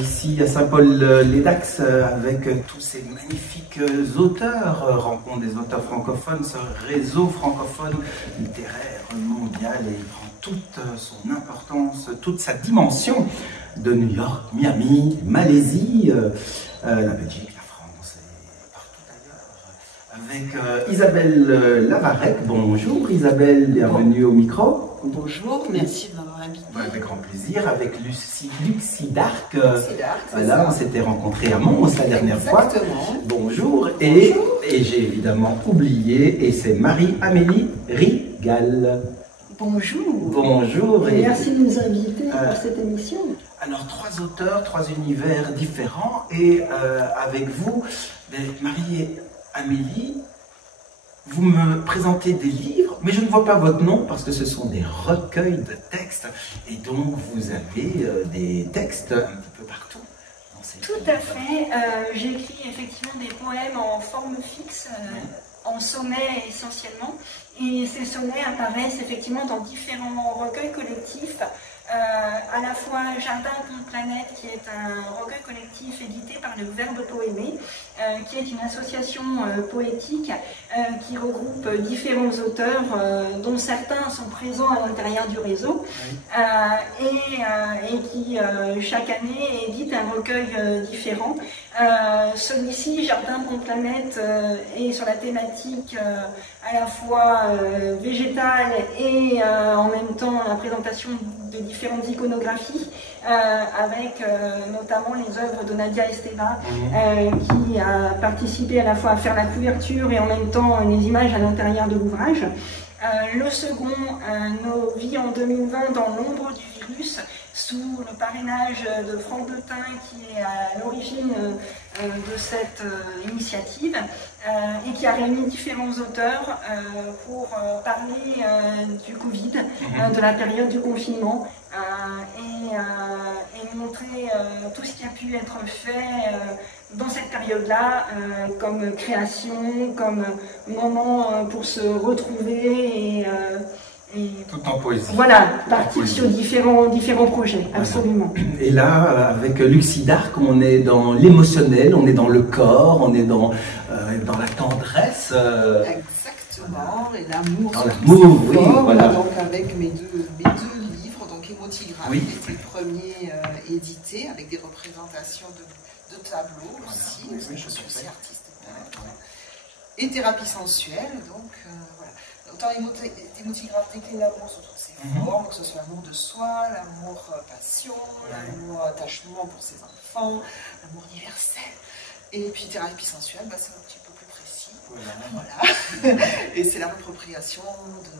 ici à Saint-Paul-les-Dax avec tous ces magnifiques auteurs, rencontre des auteurs francophones, ce réseau francophone littéraire mondial, et il prend toute son importance, toute sa dimension de New York, Miami, Malaisie, la Belgique, la France et partout ailleurs. Avec Isabelle Lavarec. Bonjour Isabelle, bienvenue au micro. Bonjour, merci de m'avoir invité. Avec grand plaisir, avec Lucie Darc. Voilà, on s'était rencontrés à Mons la dernière fois. Bonjour. Et j'ai évidemment oublié, et c'est Marie-Amélie Rigal. Bonjour. Bonjour. Et merci de nous inviter pour cette émission. Alors, 3 auteurs, 3 univers différents, et avec vous, Marie-Amélie, vous me présentez des livres, mais je ne vois pas votre nom parce que ce sont des recueils de textes, et donc vous avez des textes un petit peu partout. Tout à fait. J'écris effectivement des poèmes en forme fixe, en sonnet essentiellement, et ces sonnets apparaissent effectivement dans différents recueils collectifs. À la fois Jardin contre Planète, qui est un recueil collectif édité par le Verbe Poémé, qui est une association poétique qui regroupe différents auteurs, dont certains sont présents à l'intérieur du réseau, et qui chaque année édite un recueil différent. Celui-ci, Jardin contre Planète, est sur la thématique à la fois végétale et en même temps la présentation de différentes iconographies, avec notamment les œuvres de Nadia Esteva, qui a participé à la fois à faire la couverture et en même temps les images à l'intérieur de l'ouvrage. Le second, Nos vies en 2020 dans l'ombre du virus, sous le parrainage de Franck Detain, qui est à l'origine de cette initiative, et qui a réuni différents auteurs pour parler du Covid, de la période du confinement, et montrer tout ce qui a pu être fait dans cette période-là, comme création, comme moment pour se retrouver, et tout en poésie. Voilà, partir sur différents projets, absolument. Et là, avec Lucie Darc, on est dans l'émotionnel, on est dans le corps, on est dans la tendresse. Exactement, et l'amour. Dans l'amour, oui, voilà. Donc avec mes deux livres, donc Émotigraphie, était le premier édité, avec des représentations de tableaux aussi. Je suis aussi artiste peintre. Et thérapie sensuelle, donc voilà. Autant Émotigraphie décline l'amour sous toutes ses formes, que ce soit l'amour de soi, l'amour passion, l'amour attachement pour ses enfants, l'amour universel. Et puis thérapie sensuelle, c'est un petit peu plus précis. Voilà. Et c'est la réappropriation de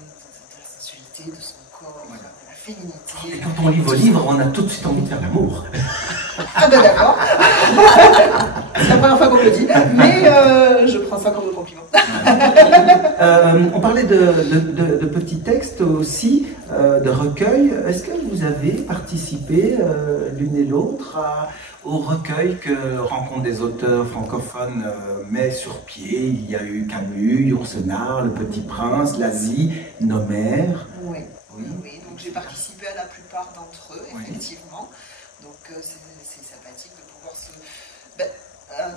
la sensualité, de son corps, de la féminité. Et quand on lit vos livres, on a tout de suite envie de faire l'amour. Ah ben d'accord. C'est la première fois qu'on me le dit, mais je prends ça comme un compliment. On parlait de petits textes aussi, de recueils. Est-ce que vous avez participé l'une et l'autre au recueil que Rencontre des auteurs francophones met sur pied? Il y a eu Camus, Yourcenar, Le Petit Prince, L'Asie, Nomère. Oui. Donc j'ai participé à la plupart d'entre eux, effectivement. Donc c'est sympathique de pouvoir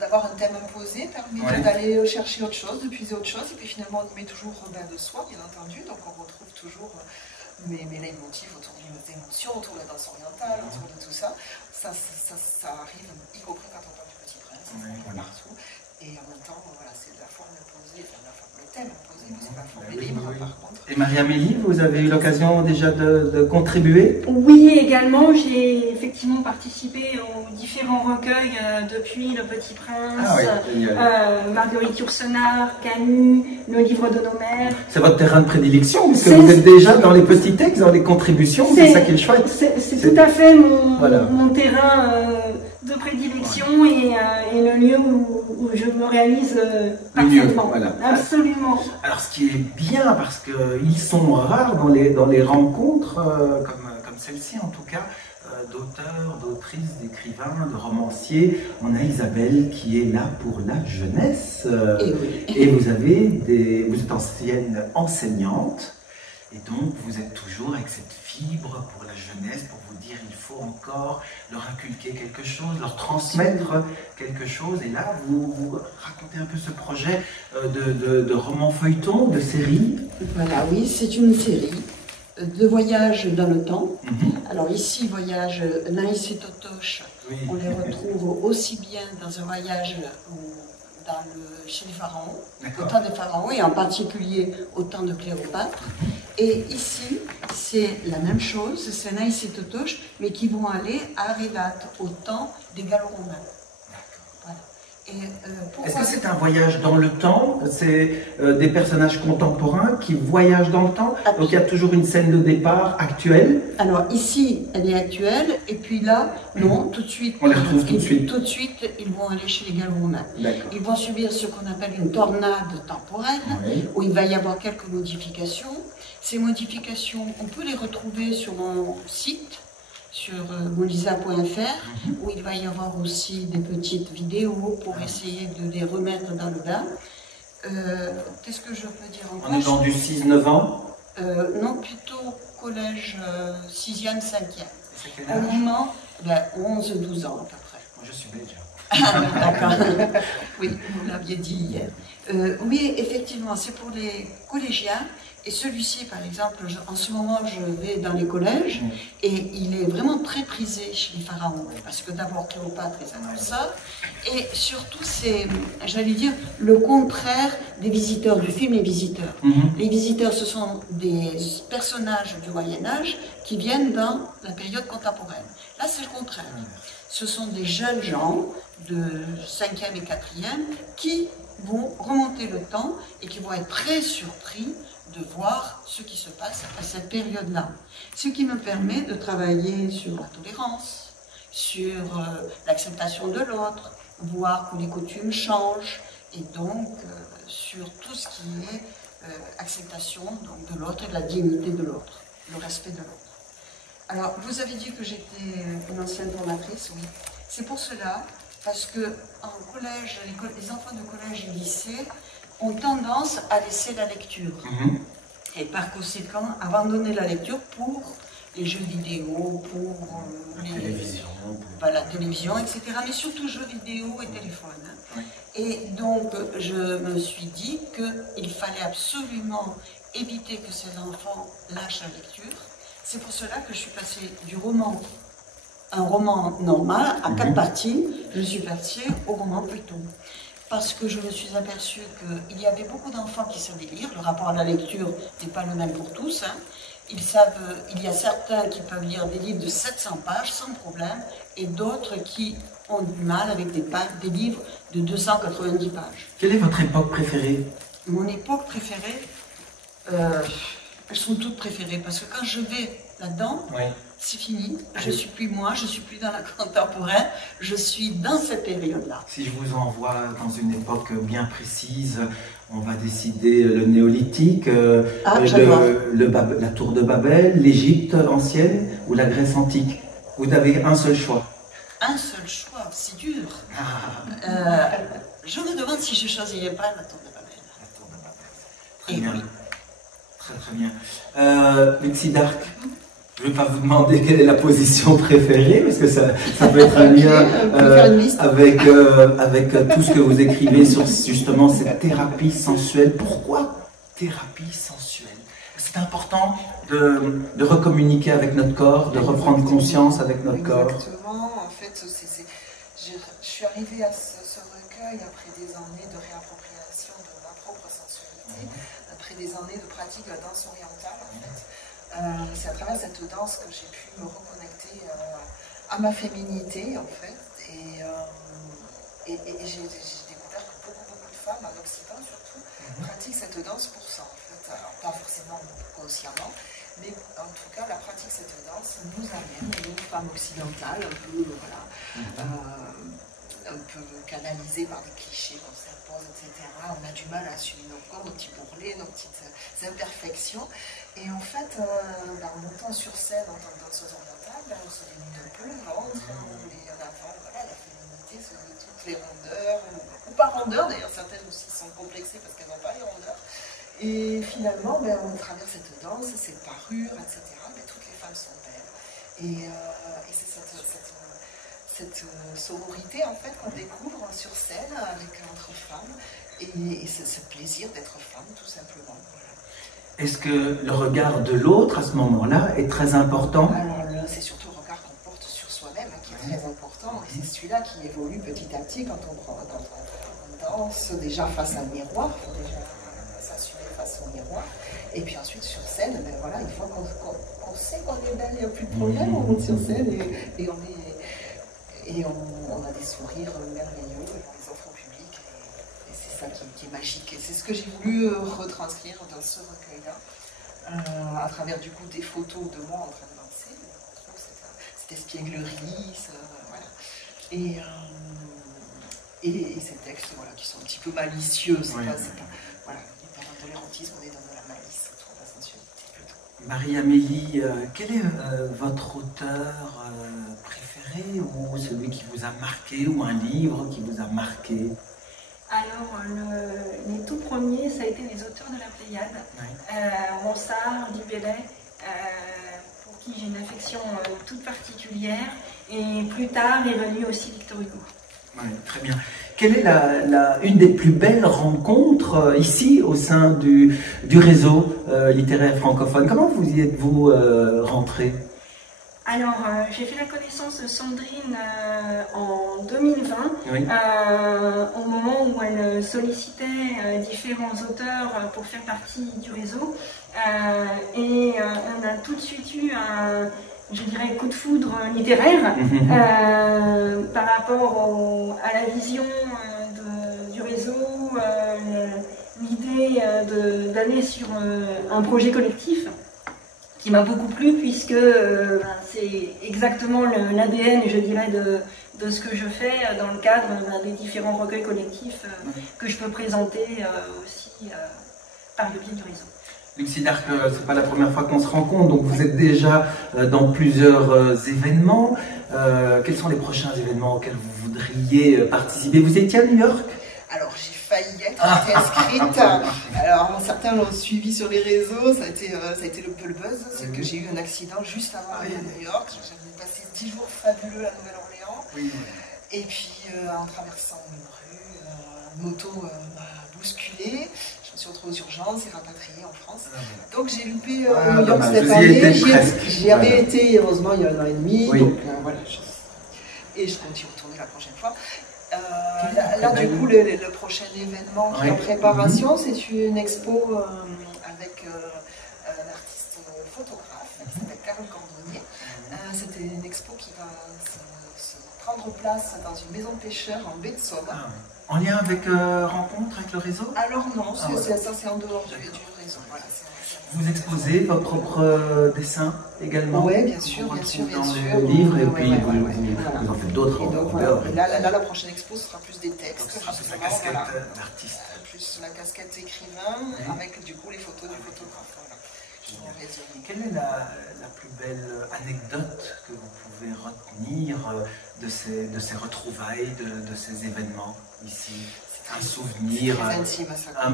d'avoir un thème imposé permet d'aller chercher autre chose, de puiser autre chose, et puis finalement on y met toujours de soi, bien entendu, donc on retrouve toujours mes leitmotifs autour des émotions, autour de la danse orientale, autour de tout ça. Ça arrive, y compris quand on parle du Petit Prince, partout, et en même temps, voilà, c'est de la forme imposée, enfin de la forme, le thème imposé, mais c'est la forme libre par contre. Et Marie-Amélie, vous avez eu l'occasion déjà de contribuer? Oui, également, j'ai effectivement participé aux différents recueils depuis Le Petit Prince, Marguerite Yourcenar, Camus, Le Livre de Nomère. C'est votre terrain de prédilection, parce que vous êtes déjà dans les petits textes, dans les contributions, c'est ça qui est chouette. C'est tout à fait mon terrain de prédilection, et le lieu où je me réalise parfaitement. Voilà. Absolument. Alors ce qui est bien, parce qu'ils sont rares dans les rencontres, comme celle-ci en tout cas, d'auteurs, d'autrices, d'écrivains, de romanciers. On a Isabelle qui est là pour la jeunesse, et vous êtes ancienne enseignante. Et donc, vous êtes toujours avec cette fibre pour la jeunesse, pour vous dire il faut encore leur inculquer quelque chose, leur transmettre quelque chose. Et là, vous racontez un peu ce projet de roman feuilleton, de série. Voilà, oui, c'est une série de voyages dans le temps. Alors ici, voyage Naïs et Totoche, oui. On les retrouve aussi bien dans un voyage chez les pharaons, au temps des pharaons, et en particulier au temps de Cléopâtre. Et ici, c'est la même chose, c'est Naïs et Totoche, mais qui vont aller à Aridat, au temps des Gallo-Romains. Voilà. Est-ce que c'est un voyage dans le temps? C'est des personnages contemporains qui voyagent dans le temps? Absolument. Donc il y a toujours une scène de départ actuelle? Alors ici, elle est actuelle, et puis là, non, tout de suite. On les retrouve tout de suite? Tout de suite, ils vont aller chez les Gallo-Romains. Ils vont subir ce qu'on appelle une tornade temporelle, oui. Où il va y avoir quelques modifications. Ces modifications, on peut les retrouver sur mon site, sur monlisa.fr, où il va y avoir aussi des petites vidéos pour essayer de les remettre dans le bain. Qu'est-ce que je peux dire encore? On est dans du 6-9 ans? Non, plutôt collège 6e, 5e. Au moment, 11-12 ans à peu près. Moi je suis belge. Ah, d'accord. Oui, vous l'aviez dit hier. Oui, effectivement, c'est pour les collégiens. Et celui-ci, par exemple, en ce moment, je vais dans les collèges et il est vraiment très prisé chez les pharaons. Parce que d'abord, Cléopâtre, ils adorent ça. Et surtout, c'est, j'allais dire, le contraire des visiteurs, du film Les Visiteurs. Les visiteurs, ce sont des personnages du Moyen-Âge qui viennent dans la période contemporaine. Là, c'est le contraire. Ce sont des jeunes gens de 5e et 4e qui vont remonter le temps et qui vont être très surpris de voir ce qui se passe à cette période-là. Ce qui me permet de travailler sur la tolérance, sur l'acceptation de l'autre, voir que les coutumes changent, et donc sur tout ce qui est acceptation donc, de l'autre et de la dignité de l'autre, le respect de l'autre. Alors, vous avez dit que j'étais une ancienne formatrice, oui. C'est pour cela, parce que en collège, les enfants de collège et lycée ont tendance à laisser la lecture. Et par conséquent, abandonner la lecture pour les jeux vidéo, pour la télévision, etc. Mais surtout jeux vidéo et téléphone. Et donc, je me suis dit qu'il fallait absolument éviter que ces enfants lâchent la lecture. C'est pour cela que je suis passée du roman, un roman normal, à 4 parties, je suis passée au roman feuilleton. Parce que je me suis aperçue qu'il y avait beaucoup d'enfants qui savaient lire. Le rapport à la lecture n'est pas le même pour tous. Il y a certains qui peuvent lire des livres de 700 pages sans problème, et d'autres qui ont du mal avec des livres de 290 pages. Quelle est votre époque préférée? Mon époque préférée, elles sont toutes préférées, parce que quand je vais là-dedans, c'est fini, je ne suis plus moi, je ne suis plus dans la contemporaine, je suis dans cette période-là. Si je vous envoie dans une époque bien précise, on va décider le néolithique, la tour de Babel, l'Égypte ancienne ou la Grèce antique. Vous avez un seul choix. Un seul choix, c'est dur. Je me demande si je ne choisirais pas la tour de Babel. La tour de Babel. Très bien. Oui. Très bien. Lucie d'Arc, je ne vais pas vous demander quelle est la position préférée, parce que ça peut être un lien avec tout ce que vous écrivez sur justement cette thérapie sensuelle. Pourquoi thérapie sensuelle? C'est important de recommuniquer avec notre corps, de reprendre conscience avec notre corps. Exactement. En fait, je suis arrivée à ce recueil après des années de réappropriation de ma propre sensualité, après des années de pratique de la danse orientale, en fait. C'est à travers cette danse que j'ai pu me reconnecter à ma féminité, en fait. Et j'ai découvert que beaucoup de femmes, en Occident surtout, pratiquent cette danse pour ça, en fait. Alors, pas forcément consciemment, mais en tout cas, la pratique de cette danse nous amène, nous, femmes occidentales, un peu canalisées par des clichés comme ça, pose, etc. On a du mal à assumer nos corps, nos petits bourrelets, nos petites imperfections. Et en fait, en montant sur scène en tant que danseuse orientale, on se dénude un peu le ventre, on voulait en avant, voilà, la féminité, toutes les rondeurs, ou pas rondeurs, d'ailleurs certaines aussi sont complexées parce qu'elles n'ont pas les rondeurs. Et finalement, ben, à travers cette danse, cette parure, etc., ben, toutes les femmes sont belles. Et c'est cette sororité en fait qu'on découvre sur scène entre femmes et ce plaisir d'être femme tout simplement. Est-ce que le regard de l'autre à ce moment-là est très important? Alors c'est surtout le regard qu'on porte sur soi-même qui est très important et c'est celui-là qui évolue petit à petit quand on danse déjà face à un miroir, il faut déjà s'assumer face au miroir et puis ensuite sur scène, ben voilà, une fois qu'on sait qu'on est belle, il n'y a plus de problème, on monte sur scène et on a des sourires merveilleux, on les offre au public, et c'est ça qui est magique. Et c'est ce que j'ai voulu retranscrire dans ce recueil-là, à travers du coup des photos de moi en train de danser. On trouve cette espièglerie, voilà. Et ces textes voilà, qui sont un petit peu malicieux, voilà, on est dans l'érotisme, on est dans la malice, dans la sensualité plutôt. Marie-Amélie, quel est votre auteur préféré ou celui qui vous a marqué ou un livre qui vous a marqué? Alors, les tout premiers, ça a été les auteurs de la Pléiade, Ronsard, Guy Bellet, pour qui j'ai une affection toute particulière, et plus tard est venu aussi Victor Hugo. Oui, très bien. Quelle est une des plus belles rencontres ici au sein du réseau littéraire francophone? Comment vous y êtes-vous rentré? Alors, j'ai fait la connaissance de Sandrine en 2020, oui. Au moment où elle sollicitait différents auteurs pour faire partie du réseau. Et on a tout de suite eu un, je dirais, coup de foudre littéraire par rapport à la vision du réseau, l'idée d'aller sur un projet collectif qui m'a beaucoup plu puisque c'est exactement l'ADN, je dirais, de ce que je fais dans le cadre des différents recueils collectifs que je peux présenter aussi par le biais du réseau. Lucie Darc, c'est pas la première fois qu'on se rencontre, donc vous êtes déjà dans plusieurs événements. Quels sont les prochains événements auxquels vous voudriez participer? Vous étiez à New York? Alors j'ai failli être inscrite. Alors certains l'ont suivi sur les réseaux, ça a été le peu le buzz, c'est que j'ai eu un accident juste avant d'aller à New York. J'avais passé 10 jours fabuleux à Nouvelle-Orléans. Et puis en traversant une rue, une moto m'a bousculée. Je me suis retrouvée aux urgences et rapatriée en France. Donc j'ai loupé New York cette année. J'y avais été heureusement il y a 1 an et demi. Donc voilà. Et je compte y retourner la prochaine fois. Là, du coup, le prochain événement qui est en préparation, c'est une expo avec un artiste photographe qui s'appelle Carole Cordonnier. C'était une expo qui va se prendre place dans une maison de pêcheurs en baie de Somme. En lien avec Rencontre, avec le réseau? Alors non, ça c'est en dehors du réseau. Voilà, vous exposez votre propre dessin également? Oui, bien sûr, bien sûr. Le livre, et puis vous en faites d'autres. Et là, la prochaine expo sera plus des textes. La casquette d'artiste. Plus la casquette écrivain, avec du coup les photos du photographe. Voilà. Quelle est la plus belle anecdote que vous pouvez retenir de ces retrouvailles, de ces événements ici? Un souvenir, intime, un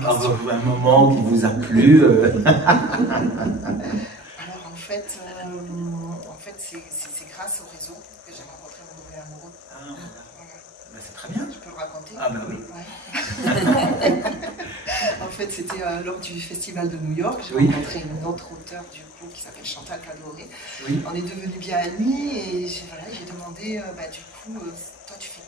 moment qui vous a plu. Alors en fait c'est grâce au réseau que j'ai rencontré mon nouvel amoureux. Voilà. C'est très bien. Tu peux le raconter? Ah bah oui. En fait c'était lors du festival de New York, j'ai rencontré une autre auteure du coup qui s'appelle Chantal Cadoré. On est devenus bien amis et j'ai demandé du coup toi tu fais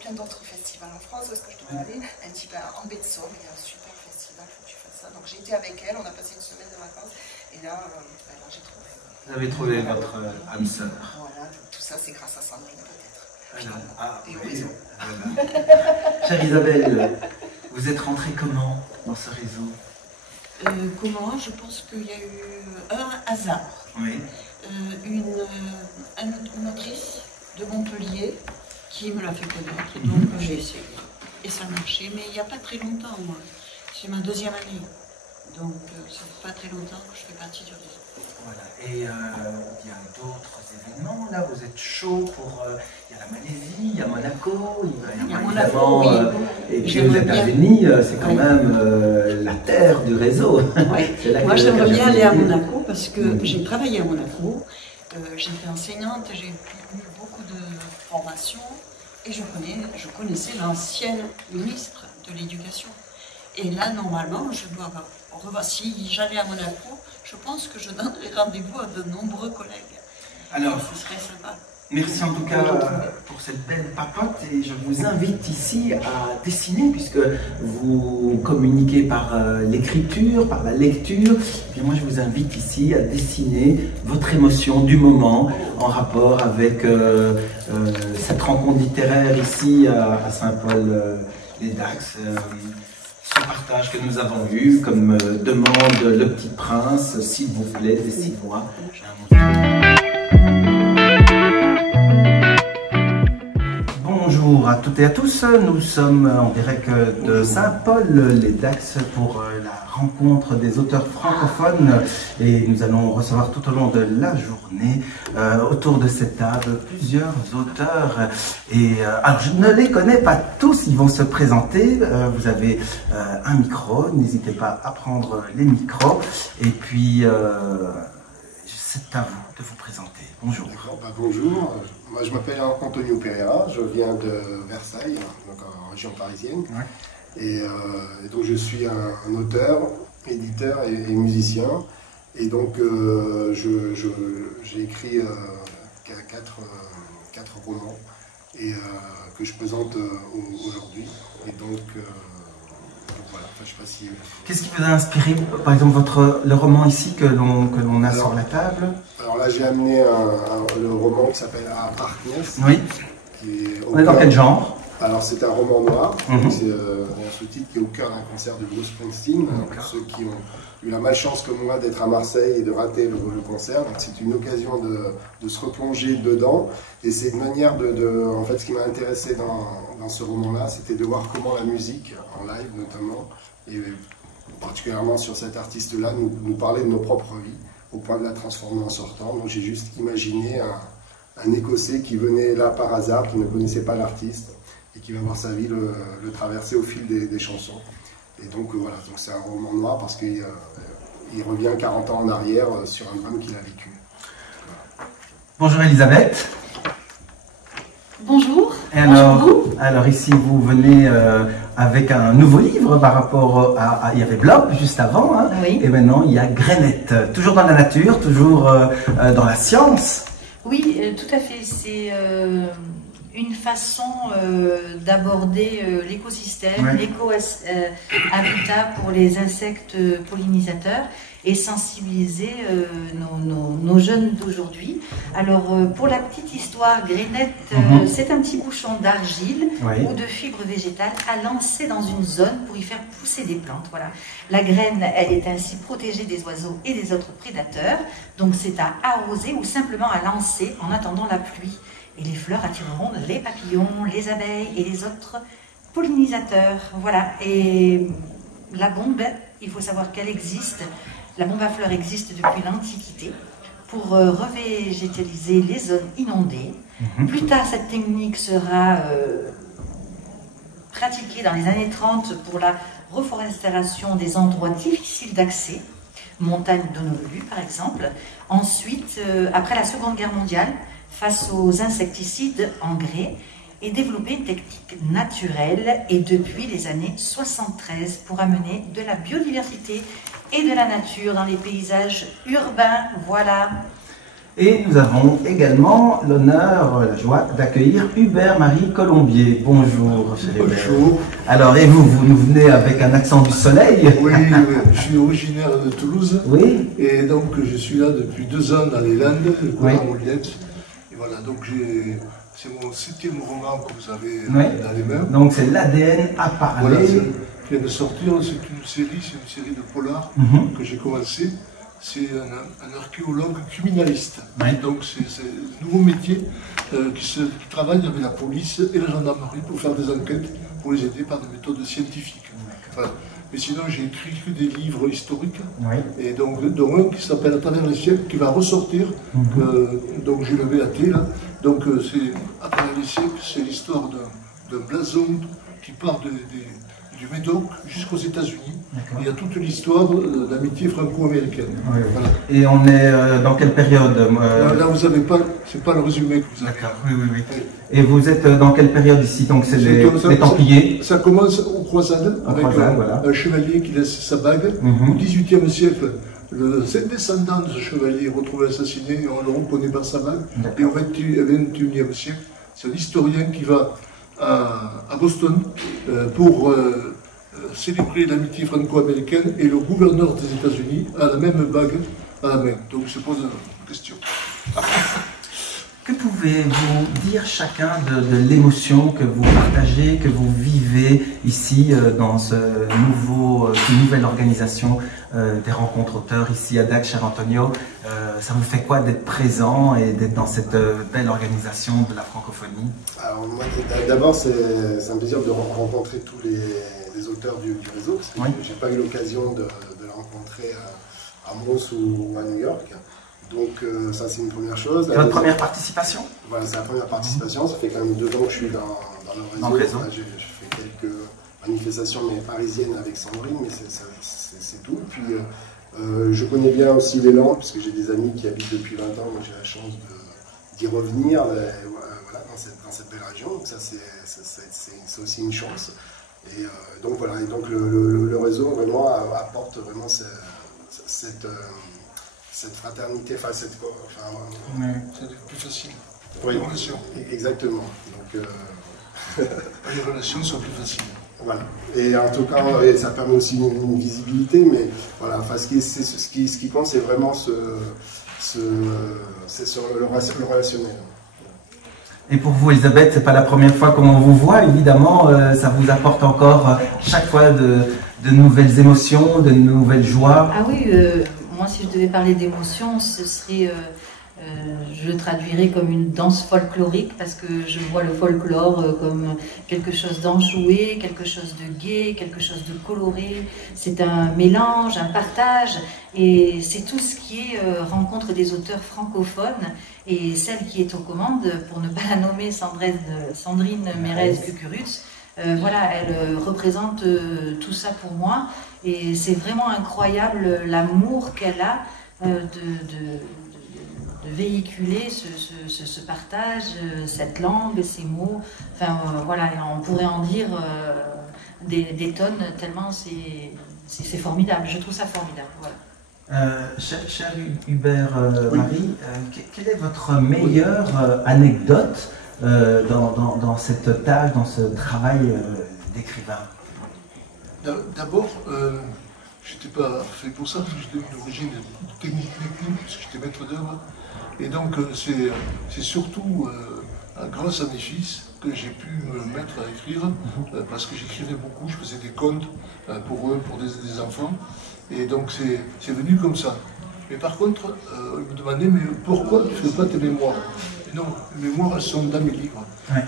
plein d'autres festivals en France, est-ce que je dois aller? Elle me dit en baie de Somme, il y a un super festival, faut que tu fasses ça. Donc j'ai été avec elle, on a passé une semaine de vacances et là j'ai trouvé. Vous avez trouvé votre âme sœur. Voilà, tout ça c'est grâce à Sandrine peut-être. Et au réseau. Chère Isabelle, vous êtes rentrée comment dans ce réseau? Comment? Je pense qu'il y a eu un hasard. Oui. Une autrice de Montpellier qui me l'a fait connaître, et donc j'ai essayé. Et ça a marché, mais il n'y a pas très longtemps, moi. C'est ma 2e année. Donc, ça fait pas très longtemps que je fais partie du réseau. Voilà. Et il y a d'autres événements, là, vous êtes chaud pour... il y a la Malaisie, il y a Monaco, il y a Monaco, oui. Et puis aux États-Unis, c'est quand même la terre du réseau. Oui. Moi, j'aimerais bien aller à Monaco parce que j'ai travaillé à Monaco. J'étais enseignante, j'ai eu beaucoup de formations et je connaissais l'ancienne ministre de l'Éducation. Et là, normalement, je dois revoir. Si j'allais à Monaco, je pense que je donnerais rendez-vous à de nombreux collègues. Alors, ce serait sympa. Merci en tout cas pour cette belle papote et je vous invite ici à dessiner puisque vous communiquez par l'écriture, par la lecture. Et moi je vous invite ici à dessiner votre émotion du moment en rapport avec cette rencontre littéraire ici à Saint-Paul-les-Dax. Ce partage que nous avons eu, comme demande le Petit Prince, s'il vous plaît, dessine-moi. Bonjour à toutes et à tous, nous sommes en direct de Saint-Paul-les-Dax pour la rencontre des auteurs francophones et nous allons recevoir tout au long de la journée autour de cette table plusieurs auteurs et alors je ne les connais pas tous, ils vont se présenter, vous avez un micro, n'hésitez pas à prendre les micros et puis c'est à vous de vous présenter. Bonjour. Bonjour, moi je m'appelle Antonio Pereira, je viens de Versailles, donc en région parisienne. Ouais. Et donc je suis un auteur, éditeur et musicien. Et donc j'ai écrit 4 romans et, que je présente aujourd'hui. Et donc voilà, enfin, je sais pas si... Qu'est-ce qui vous a inspiré, par exemple, le roman ici que l'on a sur la table? Alors là, j'ai amené le roman qui s'appelle Harkness. Oui. On est dans quel genre? Alors c'est un roman noir, c'est un sous-titre qui est au cœur d'un concert de Bruce Springsteen. Pour ceux qui ont eu la malchance comme moi d'être à Marseille et de rater le concert, donc c'est une occasion de se replonger dedans. Et c'est une manière en fait, ce qui m'a intéressé dans ce roman-là, c'était de voir comment la musique, en live notamment, et particulièrement sur cet artiste-là, nous parlait de nos propres vies, au point de la transformer en sortant. Donc j'ai juste imaginé un Écossais qui venait là par hasard, qui ne connaissait pas l'artiste, et qui va voir sa vie le traverser au fil des chansons. Et donc voilà, donc c'est un roman noir parce qu'il revient 40 ans en arrière sur un drame qu'il a vécu. Voilà. Bonjour Elisabeth. Bonjour. Et alors ici vous venez avec un nouveau livre par rapport à... Il y avait Blob juste avant, hein, oui. Et maintenant il y a Grainette. Toujours dans la nature, toujours dans la science. Oui, tout à fait. C'est... une façon d'aborder l'écosystème, ouais. L'éco-habitat pour les insectes pollinisateurs et sensibiliser nos jeunes d'aujourd'hui. Alors, pour la petite histoire, Grainette, c'est un petit bouchon d'argile ou de fibres végétales à lancer dans une zone pour y faire pousser des plantes. Voilà. La graine, elle est ainsi protégée des oiseaux et des autres prédateurs. Donc, c'est à arroser ou simplement à lancer en attendant la pluie. Et les fleurs attireront les papillons, les abeilles et les autres pollinisateurs. Voilà. Et la bombe, il faut savoir qu'elle existe. La bombe à fleurs existe depuis l'Antiquité pour revégétaliser les zones inondées. Plus tard, cette technique sera pratiquée dans les années 30 pour la reforestation des endroits difficiles d'accès, montagne d'Honolulu par exemple. Ensuite, après la Seconde Guerre mondiale, face aux insecticides engrais et développer une technique naturelle et depuis les années 73 pour amener de la biodiversité et de la nature dans les paysages urbains. Voilà. Et nous avons également l'honneur, la joie d'accueillir Hubert-Marie Colombier. Bonjour. Bonjour. Alors, et vous nous venez avec un accent du soleil? Oui, je suis originaire de Toulouse. Oui. Et donc je suis là depuis 2 ans dans les Landes, le courant Moliette. Et voilà, donc c'est mon 7e roman que vous avez dans les mains. Donc c'est l'ADN à parler. Voilà, qui vient de sortir, c'est une série de polars que j'ai commencé. C'est un archéologue criminaliste. Donc c'est un nouveau métier qui travaille avec la police et la gendarmerie pour faire des enquêtes, pour les aider par des méthodes scientifiques. Voilà. Mais sinon, j'ai écrit que des livres historiques. Oui. Et donc un qui s'appelle À travers les siècles, qui va ressortir. Donc j'ai le VAT là. Donc c'est À travers les siècles, c'est l'histoire d'un blason qui part du Médoc jusqu'aux États-Unis. Il y a toute l'histoire de l'amitié franco-américaine. Oui, oui. Voilà. Et on est dans quelle période Là, vous n'avez pas, c'est pas le résumé que vous avez. D'accord, oui. Et vous êtes dans quelle période ici? Donc c'est les Templiers. Ça commence aux croisades, avec un chevalier qui laisse sa bague. Au XVIIIe siècle, le descendant de ce chevalier est retrouvé assassiné et on ne le reconnaît pas sa bague. Et au XXIe siècle, c'est un historien qui va à Boston pour célébrer l'amitié franco-américaine, et le gouverneur des États-Unis a la même bague à la main. Donc je pose une question. Que pouvez-vous dire chacun de l'émotion que vous partagez, que vous vivez ici dans cette nouvelle organisation des rencontres auteurs ici à Dax, cher Antonio? Ça vous fait quoi d'être présent et d'être dans cette belle organisation de la francophonie? Alors moi, d'abord, c'est un plaisir de rencontrer tous les auteurs du réseau, parce que j'ai pas eu l'occasion de les rencontrer à Mons ou à New York. Donc ça, c'est une première chose. Votre première participation? Voilà, c'est la première participation. Ça fait quand même 2 ans que je suis dans le réseau. J'ai fait quelques manifestations, mais parisiennes, avec Sandrine, mais c'est tout. Puis je connais bien aussi les Landes, puisque j'ai des amis qui habitent depuis 20 ans. Moi, j'ai la chance d'y revenir voilà, dans cette belle région. Donc ça, c'est aussi une chance. Et donc voilà, et donc le réseau vraiment apporte vraiment cette fraternité, enfin c'est plus facile. Oui, les relations. Exactement. Donc les relations sont plus faciles. Voilà. Et en tout cas, ça permet aussi une visibilité, mais voilà. Enfin, ce qui compte, c'est vraiment c'est sur le relationnel. Et pour vous, Elisabeth, c'est pas la première fois qu'on vous voit, évidemment, ça vous apporte encore chaque fois de nouvelles émotions, de nouvelles joies. Ah oui, moi si je devais parler d'émotions, ce serait, je le traduirais comme une danse folklorique, parce que je vois le folklore comme quelque chose d'enjoué, quelque chose de gai, quelque chose de coloré. C'est un mélange, un partage, et c'est tout ce qui est rencontre des auteurs francophones. Et celle qui est aux commandes, pour ne pas la nommer Sandrine Mérez-Cucurutz, voilà, elle représente tout ça pour moi, et c'est vraiment incroyable l'amour qu'elle a de véhiculer ce partage, cette langue, ces mots. Enfin voilà, on pourrait en dire des tonnes, tellement c'est formidable. Je trouve ça formidable. Voilà. Cher Hubert Marie, quelle est votre meilleure anecdote dans cette tâche, dans ce travail d'écrivain? D'abord, je n'étais pas fait pour ça, j'étais d'origine technique, puisque j'étais maître d'œuvre. Et donc c'est surtout grâce à mes fils que j'ai pu me mettre à écrire, parce que j'écrivais beaucoup, je faisais des contes pour eux, pour des enfants. Et donc c'est venu comme ça. Mais par contre, ils me demandaient, mais pourquoi tu ne fais pas tes mémoires? Et non, les mémoires, elles sont dans mes livres. Ouais.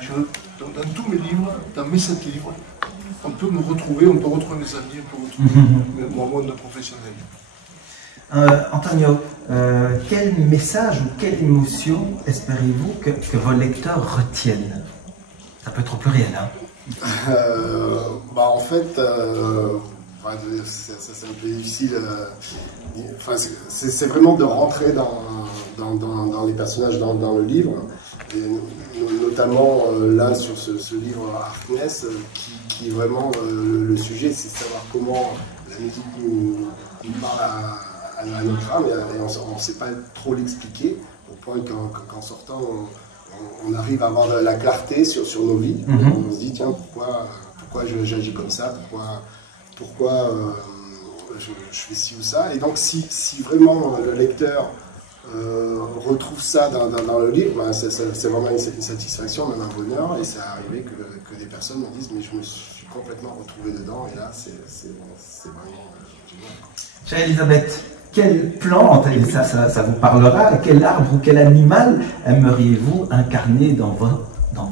Donc, dans tous mes livres, dans mes 7 livres, on peut me retrouver, on peut retrouver mes amis, on peut retrouver mon monde professionnel. Antonio, quel message ou quelle émotion espérez-vous que vos lecteurs retiennent? Ça peut être au pluriel, hein? En fait, c'est un peu difficile. C'est vraiment de rentrer dans les personnages dans le livre. Et notamment là sur ce livre Harkness, qui vraiment le sujet, c'est de savoir comment la musique nous parle à notre âme, et on ne sait pas trop l'expliquer, au point qu'en sortant, on arrive à avoir de la clarté sur nos vies. On se dit, tiens, pourquoi j'agis comme ça, pourquoi je fais ci ou ça. Et donc si vraiment le lecteur retrouve ça dans le livre, c'est vraiment une satisfaction, même un bonheur. Et c'est arrivé que des personnes me disent, mais je me suis complètement retrouvé dedans, et là c'est vraiment génial. Chère Elisabeth, quelle plante, et ça vous parlera, quel arbre ou quel animal aimeriez-vous incarner dans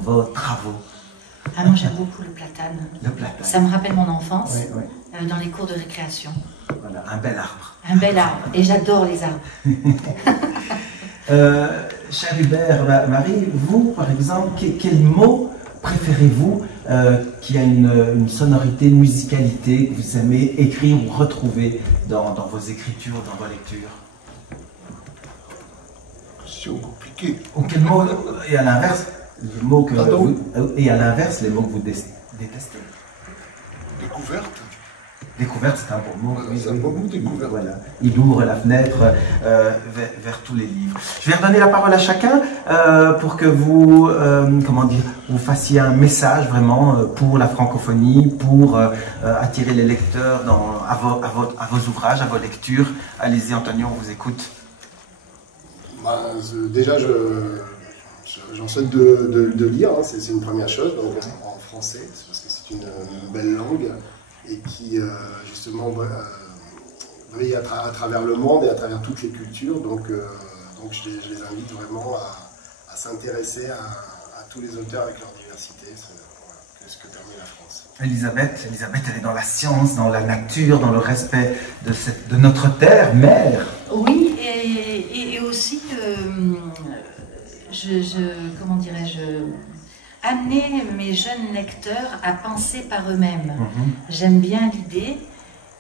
vos travaux? Ah, moi j'aime beaucoup le platane. Le platane. Ça me rappelle mon enfance. Oui, oui. dans les cours de récréation. Voilà, un bel arbre. Un bel arbre, et j'adore les arbres. Cher Hubert, Marie, vous, par exemple, quel mot préférez-vous qui a une sonorité, une musicalité que vous aimez écrire ou retrouver dans vos écritures, dans vos lectures? Question compliquée. Ou quel mot, et à l'inverse, les mots que vous détestez? Découverte. Découverte, c'est un bon mot. Voilà, c'est un bon mot, découverte. Voilà. Il ouvre la fenêtre vers tous les livres. Je vais redonner la parole à chacun pour que vous, vous fassiez un message vraiment pour la francophonie, pour attirer les lecteurs à vos ouvrages, à vos lectures. Allez-y, Antonio, on vous écoute. Déjà, j'en souhaite de lire, hein, c'est une première chose, donc en français, parce que c'est une belle langue. Et qui, justement, brille à travers le monde et à travers toutes les cultures. Donc je les invite vraiment à s'intéresser à tous les auteurs avec leur diversité, ce que permet la France. Elisabeth, elle est dans la science, dans la nature, dans le respect de notre terre, mère. Oui, et aussi, comment dirais-je, amener mes jeunes lecteurs à penser par eux-mêmes. J'aime bien l'idée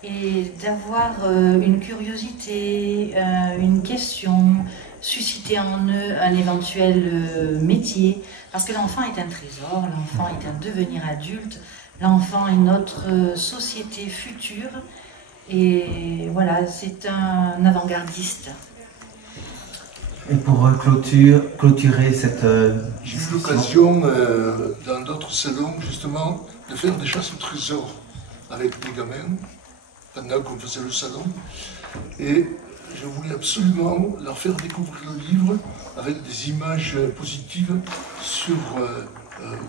et d'avoir une curiosité, une question, susciter en eux un éventuel métier. Parce que l'enfant est un trésor, l'enfant est un devenir adulte, l'enfant est notre société future. Et voilà, c'est un avant-gardiste. Et pour clôturer cette J'ai eu l'occasion, dans d'autres salons, justement, de faire des chasses au trésor avec des gamins, pendant qu'on faisait le salon. Et je voulais absolument leur faire découvrir le livre avec des images positives sur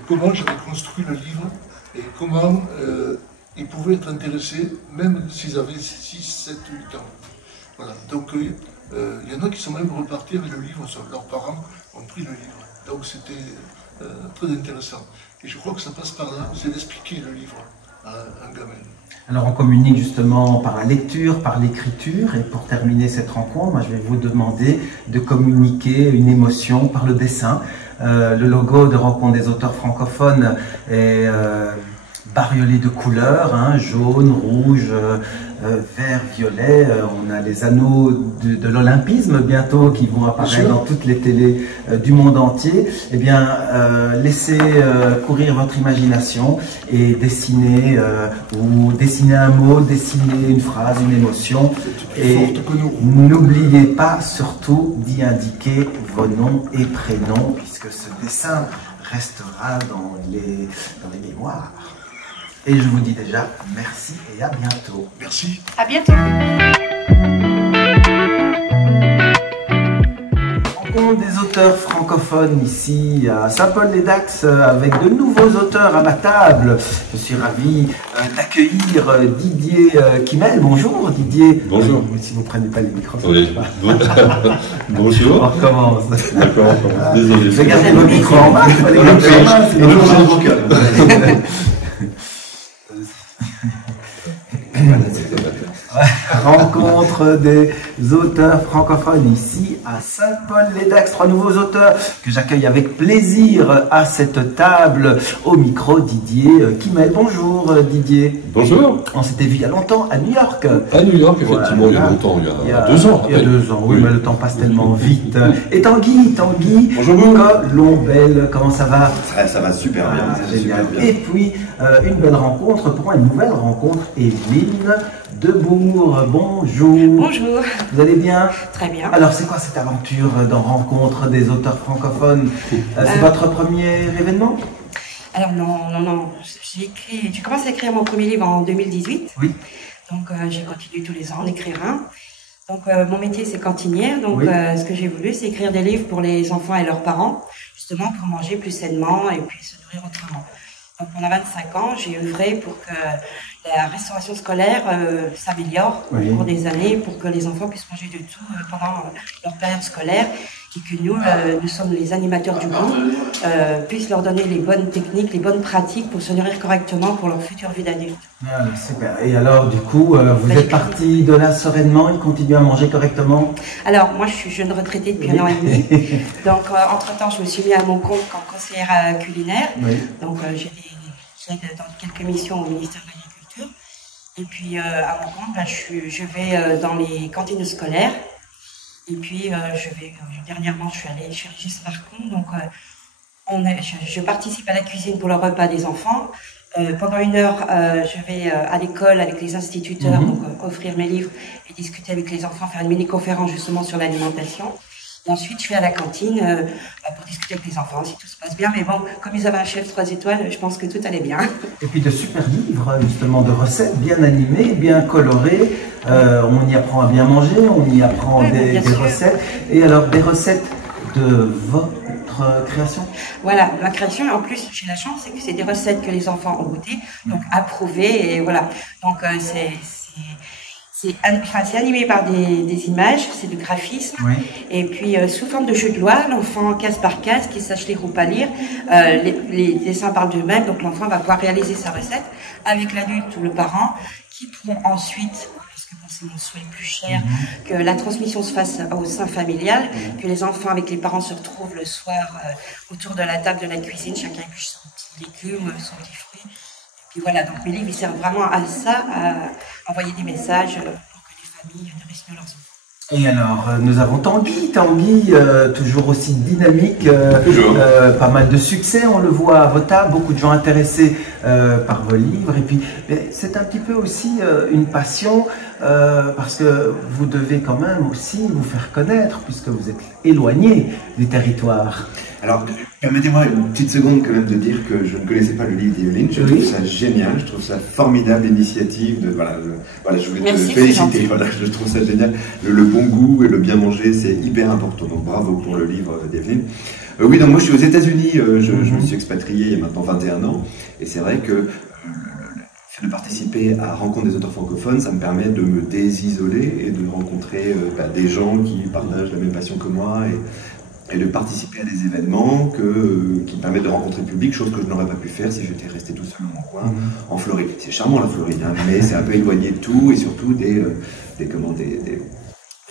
comment j'avais construit le livre et comment ils pouvaient être intéressés, même s'ils avaient 6, 7, 8 ans. Voilà. Donc, il y en a qui sont même repartis avec le livre, leurs parents ont pris le livre. Donc c'était très intéressant. Et je crois que ça passe par là, c'est d'expliquer le livre à un gamin. Alors on communique justement par la lecture, par l'écriture, et pour terminer cette rencontre, moi, je vais vous demander de communiquer une émotion par le dessin. Le logo de Rencontre des auteurs francophones est bariolé de couleurs, hein, jaune, rouge, vert, violet. On a les anneaux de l'olympisme bientôt qui vont apparaître dans toutes les télés du monde entier. Eh bien, laissez courir votre imagination et dessiner un mot, dessiner une phrase, une émotion. Et n'oubliez pas surtout d'y indiquer vos noms et prénoms, puisque ce dessin restera dans les mémoires. Et je vous dis déjà merci et à bientôt. Merci. À bientôt. Rencontre des auteurs francophones ici à Saint-Paul-les-Dax avec de nouveaux auteurs à ma table. Je suis ravi d'accueillir Didier Kimel. Bonjour Didier. Bonjour. Si vous ne prenez pas les micros. Oui. Bonjour. On recommence. D'accord, on recommence. Désolé. Je vais garder vos micros en main. Rencontre des auteurs francophones ici à Saint-Paul-les-Dax. 3 nouveaux auteurs que j'accueille avec plaisir à cette table. Au micro, Didier Kimel. Bonjour Didier. Bonjour. On s'était vu il y a longtemps à New York. À New York, effectivement, voilà. Il y a longtemps, il y a 2 ans. Il y a 2 ans, oui, mais le temps passe tellement vite. Et Tanguy bonjour. Colombel, comment ça va? Ça va super bien. Génial. Et puis, une belle rencontre, pour moi, une nouvelle rencontre, Evelyne Debourg. Bonjour. Bonjour. Vous allez bien? Très bien. Alors, c'est quoi cette aventure dans Rencontre des auteurs francophones? C'est votre premier événement? Alors non. J'ai commencé à écrire mon premier livre en 2018. Oui. Donc j'ai continué tous les ans en écrire un. Donc mon métier c'est cantinière. Donc ce que j'ai voulu c'est écrire des livres pour les enfants et leurs parents, justement pour manger plus sainement et puis se nourrir autrement. Donc pendant 25 ans, j'ai œuvré pour que la restauration scolaire s'améliore au cours des années, pour que les enfants puissent manger de tout pendant leur période scolaire. et que nous, nous sommes les animateurs du groupe, puissent leur donner les bonnes techniques, les bonnes pratiques pour se nourrir correctement pour leur future vie d'adulte. Ah, super. Et alors, du coup, vous êtes parti de là sereinement, ils continuent à manger correctement? Alors, moi, je suis jeune retraitée depuis 1 an et demi. Donc, entre-temps, je me suis mis à mon compte comme conseillère culinaire. Oui. Donc, j'aide dans quelques missions au ministère de l'Agriculture. Et puis, à mon compte, je vais dans les cantines scolaires. Et puis, dernièrement, je suis allée chez Régis Marcon. Donc, je participe à la cuisine pour le repas des enfants. Pendant 1 heure, je vais à l'école avec les instituteurs, donc offrir mes livres et discuter avec les enfants, faire une mini-conférence justement sur l'alimentation. Et ensuite, je vais à la cantine pour discuter avec les enfants, si tout se passe bien. Mais bon, comme ils avaient un chef 3 étoiles, je pense que tout allait bien. Et puis de super livres, justement, de recettes bien animées, bien colorées. On y apprend à bien manger, on y apprend des recettes. Et alors, des recettes de votre création? Voilà, ma création. En plus, j'ai la chance, c'est que c'est des recettes que les enfants ont goûtées, donc approuvées. Et voilà. Donc, c'est animé par des images, c'est du graphisme, oui. Et puis sous forme de jeu de loi, l'enfant case par case, qui sache lire ou pas lire, les dessins parlent d'eux-mêmes, donc l'enfant va pouvoir réaliser sa recette avec l'adulte ou le parent, qui pourront ensuite, parce que c'est mon souhait plus cher, que la transmission se fasse au sein familial, que les enfants avec les parents se retrouvent le soir autour de la table de la cuisine, chacun épluche son petit légume, son petit fruit. Et voilà, donc mes livres ils servent vraiment à ça, à envoyer des messages pour que les familles nourrissent mieux leurs enfants. Et alors, nous avons Tanguy, toujours aussi dynamique, pas mal de succès, on le voit à vos tables, beaucoup de gens intéressés par vos livres. Et puis, c'est un petit peu aussi une passion, parce que vous devez quand même aussi vous faire connaître, puisque vous êtes éloigné du territoire. Alors, permettez-moi une petite seconde quand même de dire que je ne connaissais pas le livre d'Evelyne. Je trouve ça génial, je trouve ça formidable initiative. Je voulais te féliciter. Voilà, je trouve ça génial. Le bon goût et le bien manger, c'est hyper important. Donc bravo pour le livre d'Evelyne. Oui, donc moi je suis aux États-Unis. Je me suis expatrié il y a maintenant 21 ans. Et c'est vrai que le fait de participer à Rencontre des auteurs francophones, ça me permet de me désisoler et de rencontrer des gens qui partagent la même passion que moi et de participer à des événements qui permettent de rencontrer le public, chose que je n'aurais pas pu faire si j'étais resté tout seul dans mon coin en Floride. C'est charmant la Floride, hein, mais c'est un peu éloigné de tout et surtout des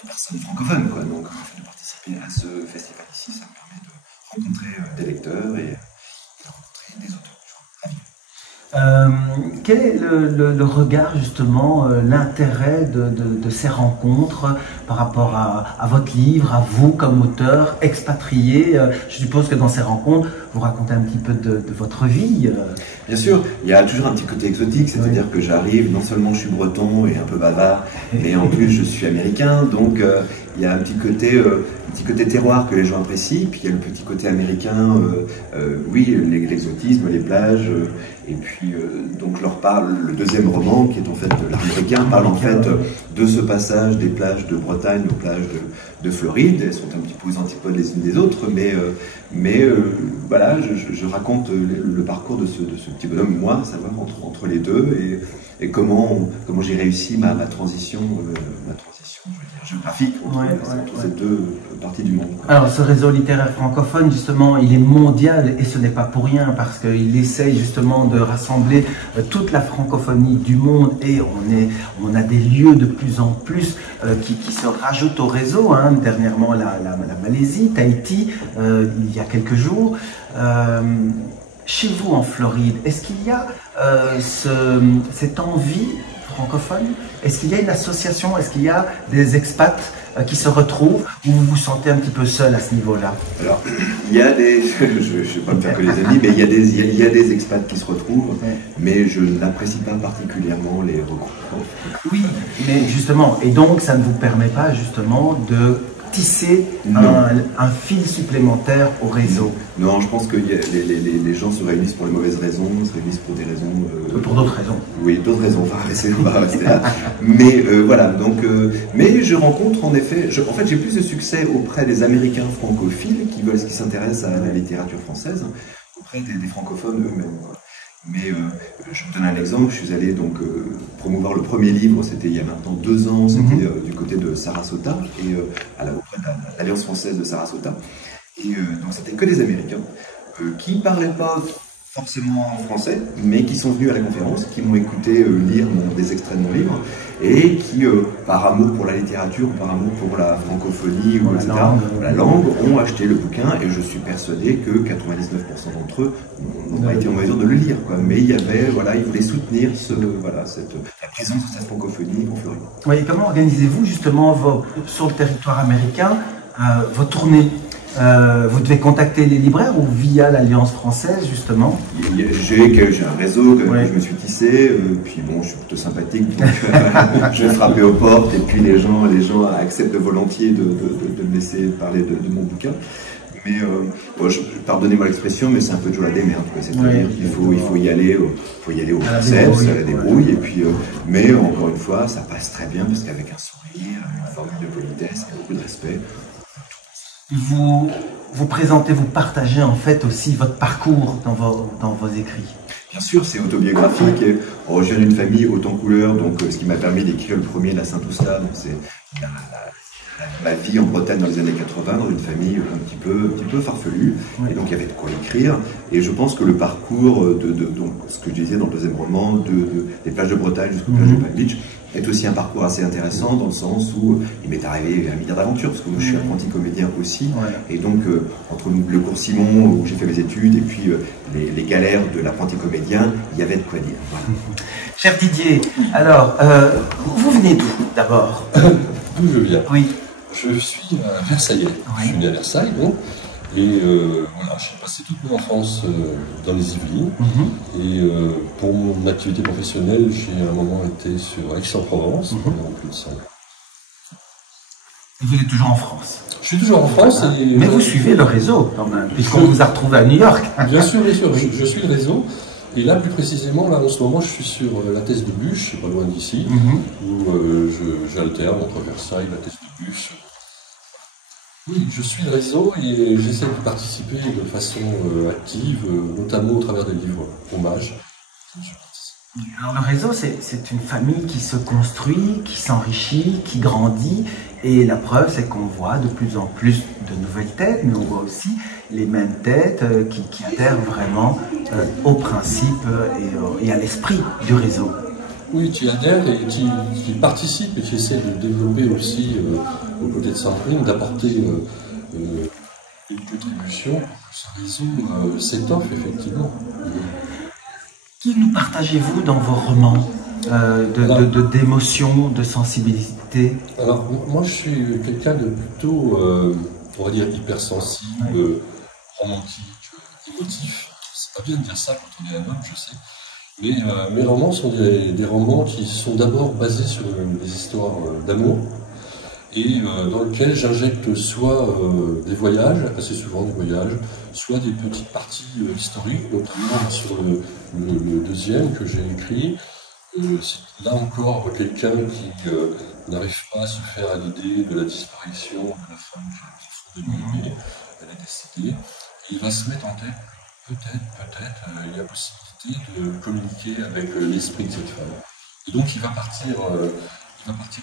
personnes francophones, quoi. Donc le fait de participer à ce festival ici, ça me permet de rencontrer des lecteurs et de rencontrer des auteurs. Quel est le regard, justement, l'intérêt de ces rencontres par rapport à votre livre, à vous comme auteur expatrié? Je suppose que dans ces rencontres, vous racontez un petit peu de votre vie. Bien sûr, il y a toujours un petit côté exotique, c'est-à-dire que j'arrive, non seulement je suis breton et un peu bavard, mais en plus je suis américain, donc il y a un petit côté terroir que les gens apprécient, puis il y a le petit côté américain, l'exotisme, les plages, et puis donc je leur parle, le deuxième roman, qui est en fait l'américain, parle en fait de ce passage des plages de Bretagne aux plages de Floride. Elles sont un petit peu aux antipodes les unes des autres, mais voilà, je raconte le parcours de ce petit bonhomme, moi, à savoir entre les deux, et comment j'ai réussi ma transition, je veux dire, géographique entre ces deux parties du monde. Alors ce réseau littéraire francophone, justement, il est mondial et ce n'est pas pour rien parce qu'il essaye justement de rassembler toute la francophonie du monde et on a des lieux de plus en plus qui se rajoutent au réseau. Hein. Dernièrement la Malaisie, Tahiti, il y a quelques jours. Chez vous en Floride, est-ce qu'il y a cette envie francophone? Est-ce qu'il y a une association? Est-ce qu'il y a des expats qui se retrouvent ou vous vous sentez un petit peu seul à ce niveau-là? Alors, il y a des... je ne vais pas me faire que les amis, mais il y a des expats qui se retrouvent, mais je n'apprécie pas particulièrement les regroupements. Oui, mais justement, et donc ça ne vous permet pas justement de tisser un fil supplémentaire au réseau? Non, je pense que les gens se réunissent pour les mauvaises raisons, se réunissent pour des raisons... pour d'autres raisons. Oui, d'autres raisons, on va rester là. Mais voilà, donc... mais je rencontre en effet... En fait, j'ai plus de succès auprès des Américains francophiles qui s'intéressent à la littérature française, auprès des francophones eux-mêmes. Mais je vous donne un exemple, je suis allé donc promouvoir le premier livre, c'était il y a maintenant 2 ans, c'était du côté de Sarasota, et auprès de l'Alliance française de Sarasota. Et donc c'était que des Américains qui ne parlaient pas forcément en français, mais qui sont venus à la conférence, qui m'ont écouté lire des extraits de mon livre, et qui, par amour pour la littérature, par amour pour la francophonie, ou etc., la langue, ont acheté le bouquin, et je suis persuadé que 99% d'entre eux n'ont pas été en mesure de le lire, quoi. Mais il y avait, voilà, ils voulaient soutenir la présence de cette francophonie en Floride. Oui, et comment organisez-vous justement sur le territoire américain vos tournées? Vous devez contacter les libraires ou via l'Alliance française, justement? J'ai un réseau que je me suis tissé, puis bon, je suis plutôt sympathique, donc je vais frapper aux portes, et puis les gens acceptent volontiers de me laisser parler de mon bouquin. Mais, pardonnez-moi l'expression, mais c'est un peu toujours la démerde, c'est-à-dire qu'il faut y aller au forceps, à la débrouille, et puis, mais encore une fois, ça passe très bien, parce qu'avec un sourire, une formule de politesse, et beaucoup de respect, vous présentez, vous partagez en fait aussi votre parcours dans vos écrits. Bien sûr, c'est autobiographique. Je viens d'une famille haute en couleur, donc ce qui m'a permis d'écrire le premier La Saint-Oustave, c'est ma vie en Bretagne dans les années 80, dans une famille un petit peu farfelue, et donc il y avait de quoi écrire. Et je pense que le parcours donc ce que je disais dans le deuxième roman, des plages de Bretagne jusqu'aux plages de Palm Beach, est aussi un parcours assez intéressant dans le sens où il m'est arrivé un milliard d'aventures, parce que moi je suis apprenti comédien aussi, et donc entre le cours Simon où j'ai fait mes études et puis les galères de l'apprenti comédien, il y avait de quoi dire. Voilà. Cher Didier, alors vous venez d'où d'abord? D'où je viens? Oui. Je suis Versaillais. Je suis né à Versailles, donc. Et voilà, j'ai passé toute mon enfance dans les Yvelines. Et pour mon activité professionnelle, j'ai à un moment été sur Aix-en-Provence, pendant plus de 5 ans. Et vous êtes toujours en France? Je suis toujours en France. Et, mais vous suivez le réseau quand même, puisqu'on vous a retrouvé à New York. Bien sûr, je suis le réseau. Et là, plus précisément, là, en ce moment, je suis sur la thèse de Buch, pas loin d'ici, où j'alterne entre Versailles et la thèse de Buch. Oui, je suis le réseau et j'essaie de participer de façon active, notamment au travers des livres hommages. Alors le réseau, c'est une famille qui se construit, qui s'enrichit, qui grandit, et la preuve, c'est qu'on voit de plus en plus de nouvelles têtes, mais on voit aussi les mêmes têtes qui adhèrent vraiment au principe et à l'esprit du réseau. Oui, qui adhèrent et qui participent et qui essaient de développer aussi, aux côtés de Sandrine, d'apporter une contribution pour que ce réseau s'étoffe effectivement. Qui nous partagez-vous dans vos romans d'émotion, de sensibilité? Alors, moi je suis quelqu'un de plutôt, on va dire, hypersensible, romantique, émotif. C'est pas bien de dire ça quand on est un homme, je sais. Mais mes romans sont des romans qui sont d'abord basés sur des histoires d'amour et dans lesquels j'injecte soit des voyages, assez souvent des voyages, soit des petites parties historiques, notamment sur le deuxième que j'ai écrit. C'est là encore quelqu'un qui n'arrive pas à se faire à l'idée de la disparition de la femme qu'il faut de lui. Elle est décédée. Et il va se mettre en tête peut-être, il y a possibilité de communiquer avec l'esprit de cette femme. Et donc il va partir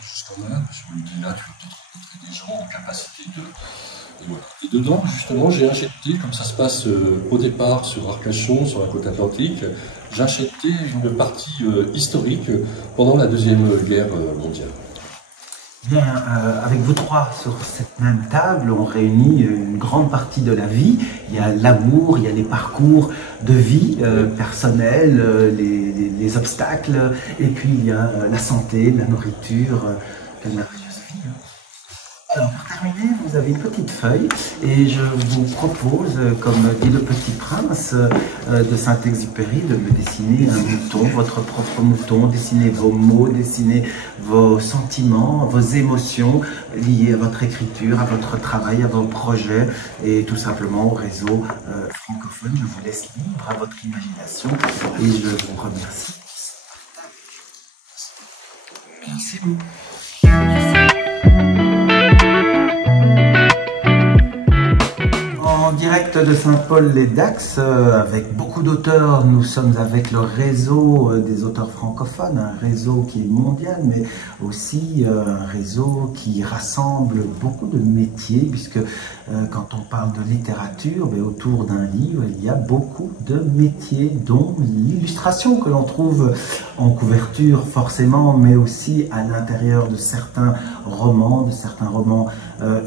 jusqu'en Inde, parce qu'on lui dit là, tu vas peut-être rencontrer des gens en capacité de... Et voilà. Et dedans, justement, j'ai injecté, comme ça se passe au départ sur Arcachon, sur la côte atlantique, j'ai injecté une partie historique pendant la Deuxième Guerre mondiale. Bien, avec vous trois sur cette même table, on réunit une grande partie de la vie. Il y a l'amour, il y a les parcours de vie personnels, les obstacles, et puis il y a la santé, la nourriture, la merveilleuse vie. Alors, pour terminer, vous avez une petite feuille, et je vous propose, comme dit le Petit Prince de Saint-Exupéry, de me dessiner un mouton, votre propre mouton, dessiner vos mots, dessiner vos sentiments, vos émotions liées à votre écriture, à votre travail, à vos projets, et tout simplement au réseau francophone. Je vous laisse libre à votre imagination, et je vous remercie. Merci beaucoup. En direct de Saint-Paul-les-Dax, avec beaucoup d'auteurs, nous sommes avec le réseau des auteurs francophones, un réseau qui est mondial, mais aussi un réseau qui rassemble beaucoup de métiers, puisque quand on parle de littérature, autour d'un livre, il y a beaucoup de métiers, dont l'illustration que l'on trouve en couverture forcément, mais aussi à l'intérieur de certains romans,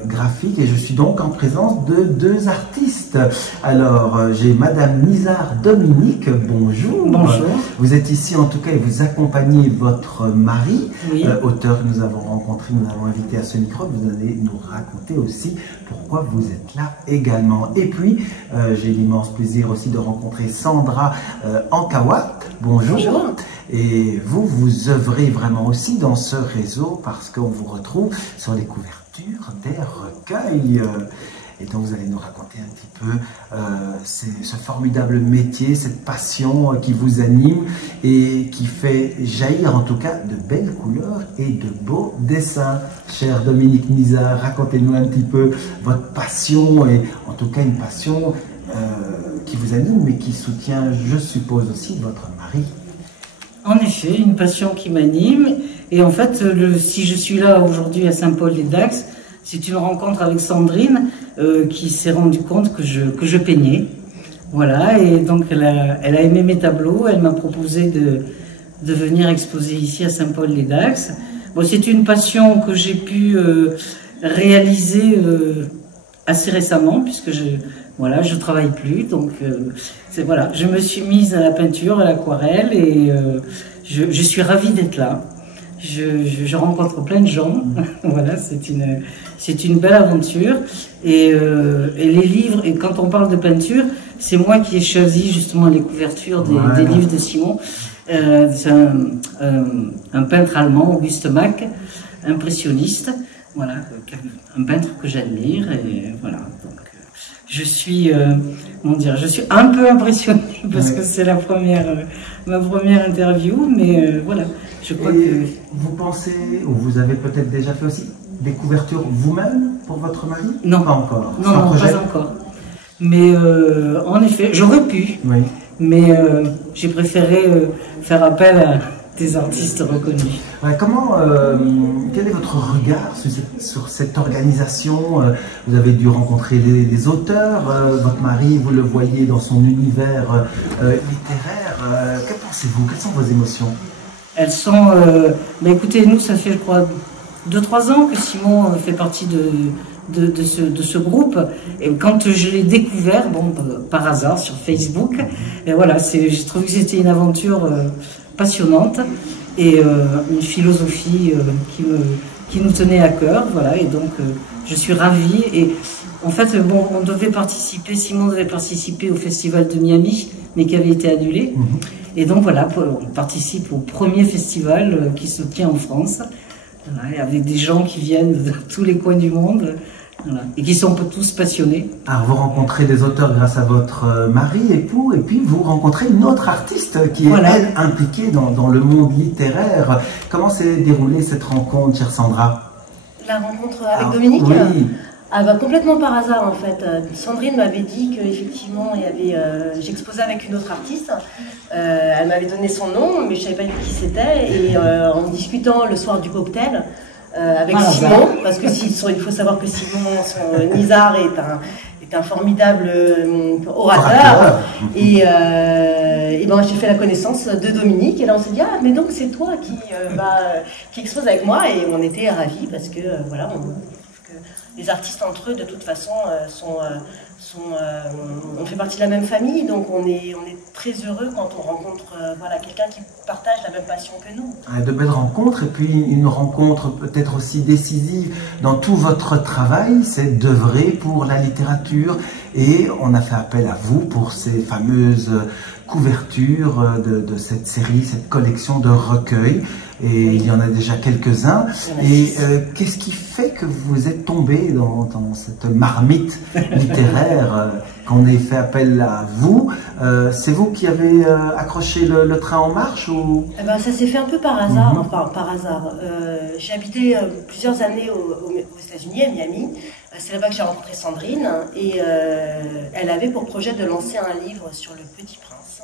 graphiques. Et je suis donc en présence de deux artistes. Alors, j'ai Madame Nizar Dominique, bonjour. Bonjour. Vous êtes ici en tout cas et vous accompagnez votre mari, oui. Auteur que nous avons rencontré, nous l'avons invité à ce micro. Vous allez nous raconter aussi pourquoi vous êtes là également. Et puis, j'ai l'immense plaisir aussi de rencontrer Sandra Ankawat. Bonjour. Bonjour. Et vous œuvrez vraiment aussi dans ce réseau parce qu'on vous retrouve sur les couvertures des recueils. Et donc vous allez nous raconter un petit peu ce formidable métier, cette passion qui vous anime et qui fait jaillir en tout cas de belles couleurs et de beaux dessins. Cher Dominique Nizar, racontez-nous un petit peu votre passion, et en tout cas une passion qui vous anime mais qui soutient, je suppose, aussi votre mari. En effet, une passion qui m'anime. Et en fait, si je suis là aujourd'hui à Saint-Paul-les-Dax, c'est une rencontre avec Sandrine qui s'est rendue compte que je peignais. Voilà, et donc elle a aimé mes tableaux, elle m'a proposé de venir exposer ici à Saint-Paul-les-Dax. Bon, c'est une passion que j'ai pu réaliser assez récemment, puisque je travaille plus, donc voilà, je me suis mise à la peinture, à l'aquarelle, et je suis ravie d'être là. Je rencontre plein de gens, voilà, c'est une belle aventure, et les livres, et quand on parle de peinture, c'est moi qui ai choisi justement les couvertures des livres de Simon. C'est un peintre allemand, Auguste Mack, impressionniste, voilà, un peintre que j'admire, et voilà, donc je suis un peu impressionnée parce que c'est ma première interview, mais voilà, je crois que... Vous pensez, ou vous avez peut-être déjà fait aussi des couvertures vous-même pour votre mari? Non. Pas encore. Non, pas encore. Mais en effet, j'aurais pu, oui. Mais j'ai préféré faire appel à des artistes reconnus. Ouais, quel est votre regard sur cette organisation? Vous avez dû rencontrer les auteurs, votre mari, vous le voyez dans son univers littéraire. Que pensez-vous? Quelles sont vos émotions? Elles sont... écoutez, nous, ça fait, je crois, 2-3 ans que Simon fait partie de ce groupe. Et quand je l'ai découvert, par hasard, sur Facebook, et voilà, j'ai trouvé que c'était une aventure... passionnante et une philosophie qui nous tenait à cœur, voilà, et donc je suis ravie. Et en fait, Simon devait participer au festival de Miami, mais qui avait été annulé. Et donc voilà, on participe au premier festival qui se tient en France, voilà, avec des gens qui viennent de tous les coins du monde. Voilà. Et qui sont tous passionnés. Alors vous rencontrez des auteurs grâce à votre mari, époux, et puis vous rencontrez une autre artiste qui est, elle, impliquée dans le monde littéraire. Comment s'est déroulée cette rencontre, chère Sandra? La rencontre avec Dominique? Oui. Complètement par hasard, en fait. Sandrine m'avait dit qu'effectivement, j'exposais avec une autre artiste. Elle m'avait donné son nom, mais je ne savais pas qui c'était. Et en discutant le soir du cocktail, avec Simon, parce que il faut savoir que Simon Nizar est un formidable orateur, et j'ai fait la connaissance de Dominique, et là on s'est dit mais donc c'est toi qui expose avec moi, et on était ravis parce que voilà, les artistes entre eux de toute façon on fait partie de la même famille, donc on est très heureux quand on rencontre quelqu'un qui partage la même passion que nous. De belles rencontres, et puis une rencontre peut-être aussi décisive dans tout votre travail, c'est d'œuvrer pour la littérature, et on a fait appel à vous pour ces fameuses couvertures de cette série, cette collection de recueils, et il y en a déjà quelques-uns. Et qu'est-ce qui fait que vous êtes tombé dans cette marmite littéraire, qu'on ait fait appel à vous? C'est vous qui avez accroché le train en marche, ou... Ça s'est fait un peu par hasard, J'ai habité plusieurs années aux États-Unis, à Miami. C'est là-bas que j'ai rencontré Sandrine et elle avait pour projet de lancer un livre sur le Petit Prince.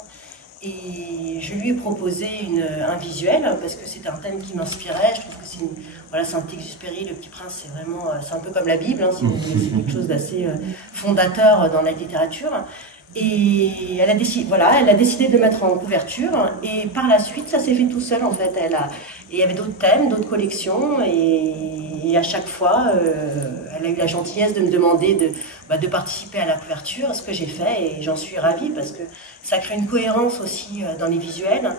Et je lui ai proposé un visuel parce que c'était un thème qui m'inspirait. Je trouve que c'est Saint-Exupéry, le Petit Prince, c'est vraiment, c'est un peu comme la Bible, hein, si vous voulez, c'est quelque chose d'assez fondateur dans la littérature. Et elle a décidé de le mettre en couverture et par la suite ça s'est fait tout seul en fait. Et il y avait d'autres thèmes, d'autres collections et à chaque fois elle a eu la gentillesse de me demander de participer à la couverture, ce que j'ai fait et j'en suis ravie parce que ça crée une cohérence aussi dans les visuels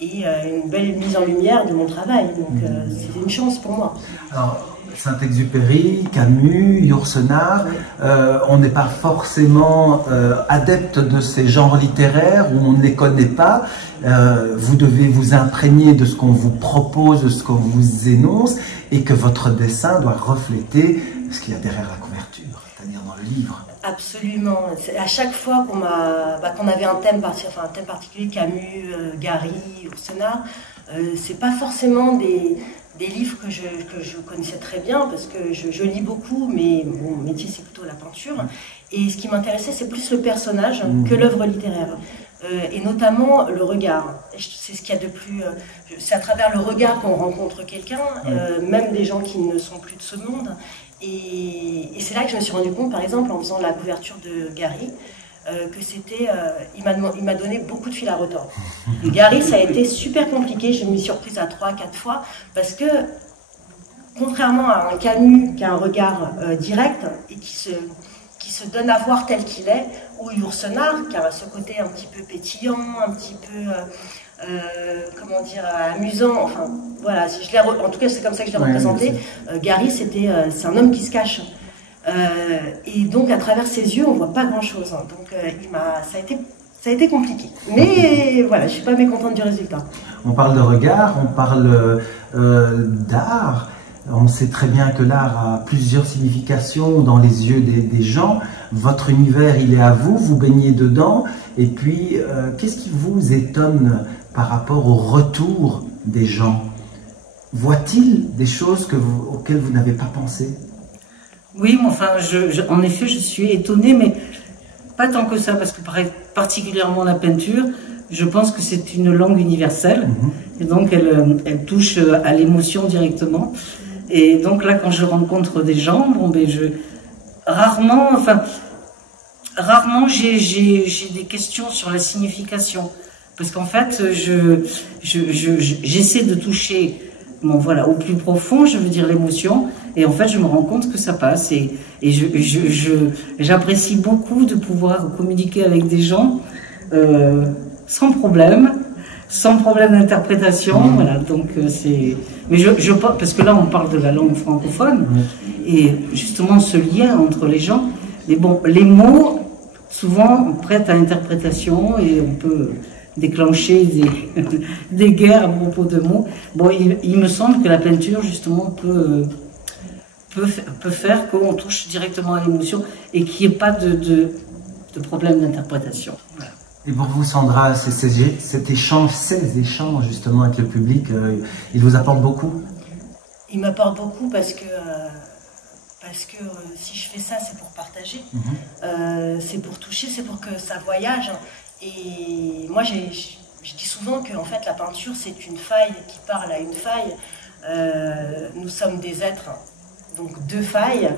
et une belle mise en lumière de mon travail, donc c'est une chance pour moi. Alors, Saint-Exupéry, Camus, Yourcenar, on n'est pas forcément adepte de ces genres littéraires où on ne les connaît pas. Vous devez vous imprégner de ce qu'on vous propose, de ce qu'on vous énonce, et que votre dessin doit refléter ce qu'il y a derrière la couverture, c'est-à-dire dans le livre. Absolument. À chaque fois qu'on avait un thème particulier, Camus, Gary, Yourcenar, c'est pas forcément des livres que je connaissais très bien parce que je lis beaucoup, mais mon métier c'est plutôt la peinture. Et ce qui m'intéressait c'est plus le personnage que l'œuvre littéraire. Et notamment le regard. C'est ce qu'il y a de plus... c'est à travers le regard qu'on rencontre quelqu'un, même des gens qui ne sont plus de ce monde. Et c'est là que je me suis rendu compte, par exemple, en faisant la couverture de Gary, que c'était... il m'a donné beaucoup de fil à retordre. Et Gary, ça a été super compliqué, je me suis surprise à 3-4 fois, parce que, contrairement à un Camus qui a un regard direct et qui se donne à voir tel qu'il est, ou Yourcenar qui a ce côté un petit peu pétillant, un petit peu... comment dire, amusant, enfin voilà, en tout cas c'est comme ça que je l'ai représenté. Gary c'est un homme qui se cache et donc à travers ses yeux on voit pas grand chose, donc ça a été compliqué, mais voilà, je suis pas mécontente du résultat. On parle de regard, on parle d'art. On sait très bien que l'art a plusieurs significations dans les yeux des gens. Votre univers, il est à vous, vous baignez dedans. Et puis, qu'est-ce qui vous étonne par rapport au retour des gens? Voient-ils des choses auxquelles vous n'avez pas pensé? Oui, enfin, en effet, je suis étonnée, mais pas tant que ça, parce que particulièrement la peinture, je pense que c'est une langue universelle, et donc elle touche à l'émotion directement. Et donc là, quand je rencontre des gens, rarement j'ai des questions sur la signification, parce qu'en fait, j'essaie de toucher, au plus profond, je veux dire l'émotion, et en fait, je me rends compte que ça passe, et j'apprécie beaucoup de pouvoir communiquer avec des gens sans problème d'interprétation, voilà, donc c'est... Mais parce que là on parle de la langue francophone, et justement ce lien entre les gens, mais bon, les mots, souvent, prêtent à interprétation, et on peut déclencher des guerres à propos de mots. Bon, il me semble que la peinture, justement, peut faire qu'on touche directement à l'émotion, et qu'il n'y ait pas de problème d'interprétation. Voilà. Et pour vous, Sandra, ces échanges justement avec le public, ils vous apportent beaucoup? Ils m'apportent beaucoup parce que si je fais ça, c'est pour partager, c'est pour toucher, c'est pour que ça voyage. Et moi, je dis souvent que en fait, la peinture, c'est une faille qui parle à une faille. Nous sommes des êtres, donc deux failles.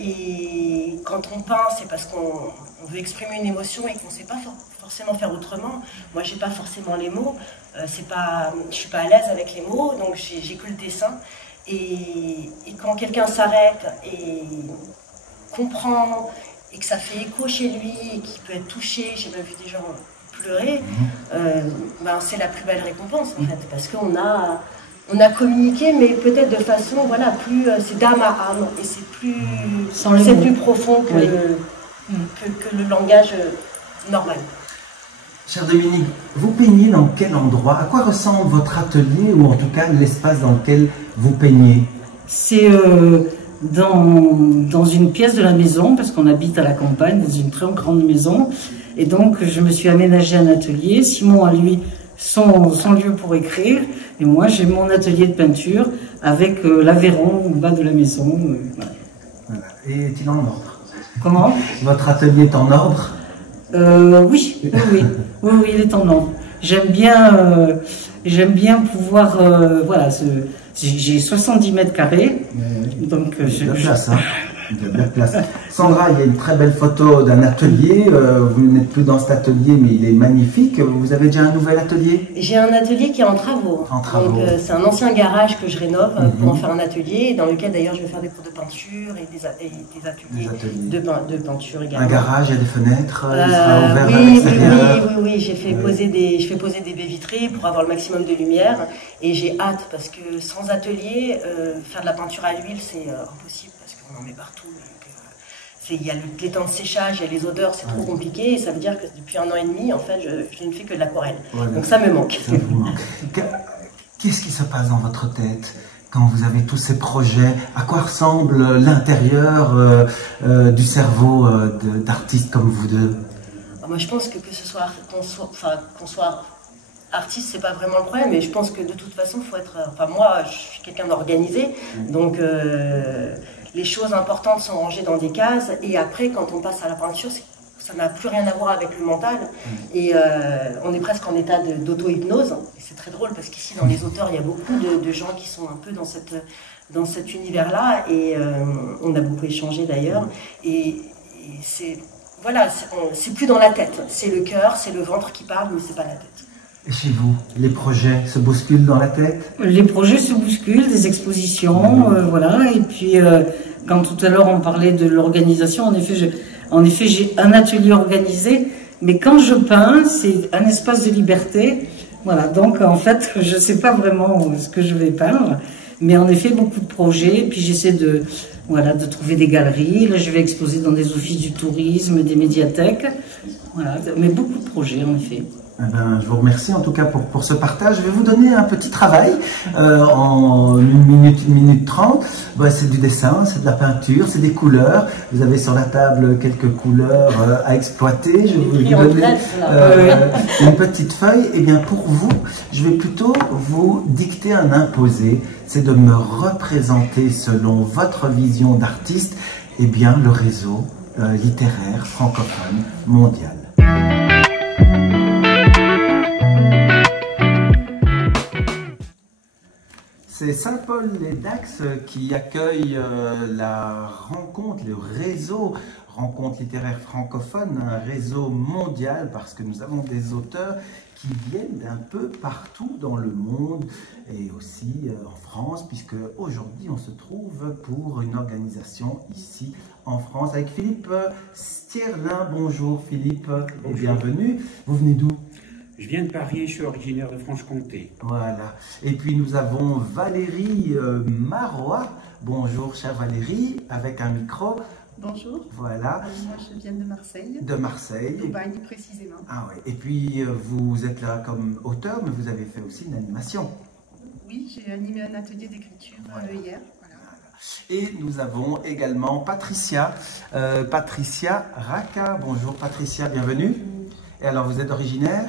Et quand on peint, c'est parce qu'on veut exprimer une émotion et qu'on ne sait pas forcément faire autrement. Moi, j'ai pas forcément les mots, je suis pas à l'aise avec les mots, donc j'ai que le dessin. Et quand quelqu'un s'arrête et comprend, et que ça fait écho chez lui, et qu'il peut être touché, j'ai même vu des gens pleurer, c'est la plus belle récompense en fait, parce qu'on a communiqué, mais peut-être de façon, plus, c'est d'âme à âme, et c'est plus profond que le langage normal. Cher Dominique, vous peignez dans quel endroit? À quoi ressemble votre atelier, ou en tout cas l'espace dans lequel vous peignez? C'est dans une pièce de la maison, parce qu'on habite à la campagne, dans une très grande maison, et donc je me suis aménagé un atelier. Simon a lui son lieu pour écrire, et moi j'ai mon atelier de peinture avec l'aveyron au bas de la maison. Voilà. Et est-il en ordre? Comment? Votre atelier est en ordre? Oui, il est en ordre. J'aime bien pouvoir, voilà, j'ai 70 mètres carrés, donc de la place, hein. De la place. Sandra, il y a une très belle photo d'un atelier. Vous n'êtes plus dans cet atelier, mais il est magnifique. Vous avez déjà un nouvel atelier? J'ai un atelier qui est en travaux. Donc c'est un ancien garage que je rénove pour en faire un atelier, dans lequel d'ailleurs je vais faire des cours de peinture et des ateliers de peinture également. Un garage, il y a des fenêtres, il sera ouvert à l'extérieur. Oui, je fais poser des baies vitrées pour avoir le maximum de lumière, et j'ai hâte parce que sans atelier, faire de la peinture à l'huile c'est impossible parce qu'on en met partout. Il y a les temps de séchage, il y a les odeurs, c'est trop compliqué, et ça veut dire que depuis 1 an et demi, en fait, je ne fais que de l'aquarelle. Voilà. Donc ça me manque. Ça vous manque. Qu'est-ce qui se passe dans votre tête quand vous avez tous ces projets? À quoi ressemble l'intérieur du cerveau d'artistes comme vous deux? Moi, je pense que qu'on soit artiste, c'est pas vraiment le problème, mais je pense que de toute façon, il faut être... Enfin, moi, je suis quelqu'un d'organisé, donc... les choses importantes sont rangées dans des cases, et après, quand on passe à la peinture, ça n'a plus rien à voir avec le mental, et on est presque en état d'auto-hypnose, et c'est très drôle, parce qu'ici, dans les auteurs, il y a beaucoup de gens qui sont un peu dans cet univers-là, et on a beaucoup échangé d'ailleurs, et c'est... Voilà, c'est plus dans la tête, c'est le cœur, c'est le ventre qui parle, mais c'est pas la tête. Et chez vous, les projets se bousculent dans la tête? Les projets se bousculent, des expositions, voilà. Et puis, quand tout à l'heure on parlait de l'organisation, en effet, j'ai un atelier organisé, mais quand je peins, c'est un espace de liberté. Voilà, donc en fait, je ne sais pas vraiment ce que je vais peindre, mais en effet, beaucoup de projets. Puis j'essaie de trouver des galeries. Là, je vais exposer dans des offices du tourisme, des médiathèques. Voilà, mais beaucoup de projets, en effet. Eh ben, je vous remercie en tout cas pour ce partage. Je vais vous donner un petit travail en 1 minute 30. Ben, c'est du dessin, c'est de la peinture, c'est des couleurs. Vous avez sur la table quelques couleurs à exploiter. Je vais vous donner une petite feuille. Et bien pour vous, je vais plutôt vous dicter un imposé. C'est de me représenter selon votre vision d'artiste, et bien le réseau littéraire francophone mondial. C'est Saint-Paul-les-Dax qui accueille la rencontre, le réseau Rencontre littéraire francophone, un réseau mondial, parce que nous avons des auteurs qui viennent d'un peu partout dans le monde, et aussi en France, puisque aujourd'hui on se trouve pour une organisation ici en France avec Philippe Stierlin. Bonjour Philippe, bonjour. Et bienvenue. Vous venez d'où? Je viens de Paris, je suis originaire de Franche-Comté. Voilà. Et puis nous avons Valérie Marois. Bonjour chère Valérie, avec un micro. Bonjour. Voilà. Moi je viens de Marseille. De Marseille. D'Aubagne précisément. Ah oui. Et puis vous êtes là comme auteur, mais vous avez fait aussi une animation. Oui, j'ai animé un atelier d'écriture hier. Voilà. Et nous avons également Patricia. Patricia Raka. Bonjour Patricia, bienvenue. Et alors vous êtes originaire?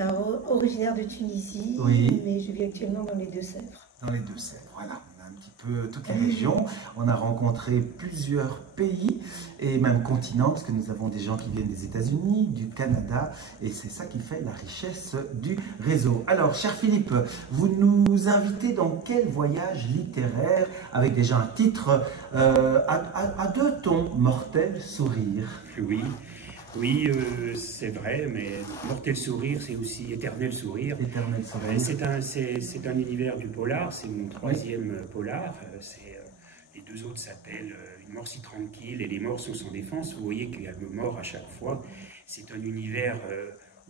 Alors, originaire de Tunisie, oui. Mais je vis actuellement dans les Deux-Sèvres. Dans les Deux-Sèvres, voilà. On a un petit peu toutes les régions. On a rencontré plusieurs pays et même continents, parce que nous avons des gens qui viennent des États-Unis, du Canada, et c'est ça qui fait la richesse du réseau. Alors, cher Philippe, vous nous invitez dans quel voyage littéraire, avec déjà un titre à 2 tons, Mortel Sourire? Oui. Oui, c'est vrai, mais Mortel Sourire, c'est aussi Éternel Sourire. Éternel Sourire. C'est un univers du polar, c'est mon 3e polar. Les 2 autres s'appellent Une mort si tranquille et Les morts sont sans défense. Vous voyez qu'il y a le mort à chaque fois. C'est un univers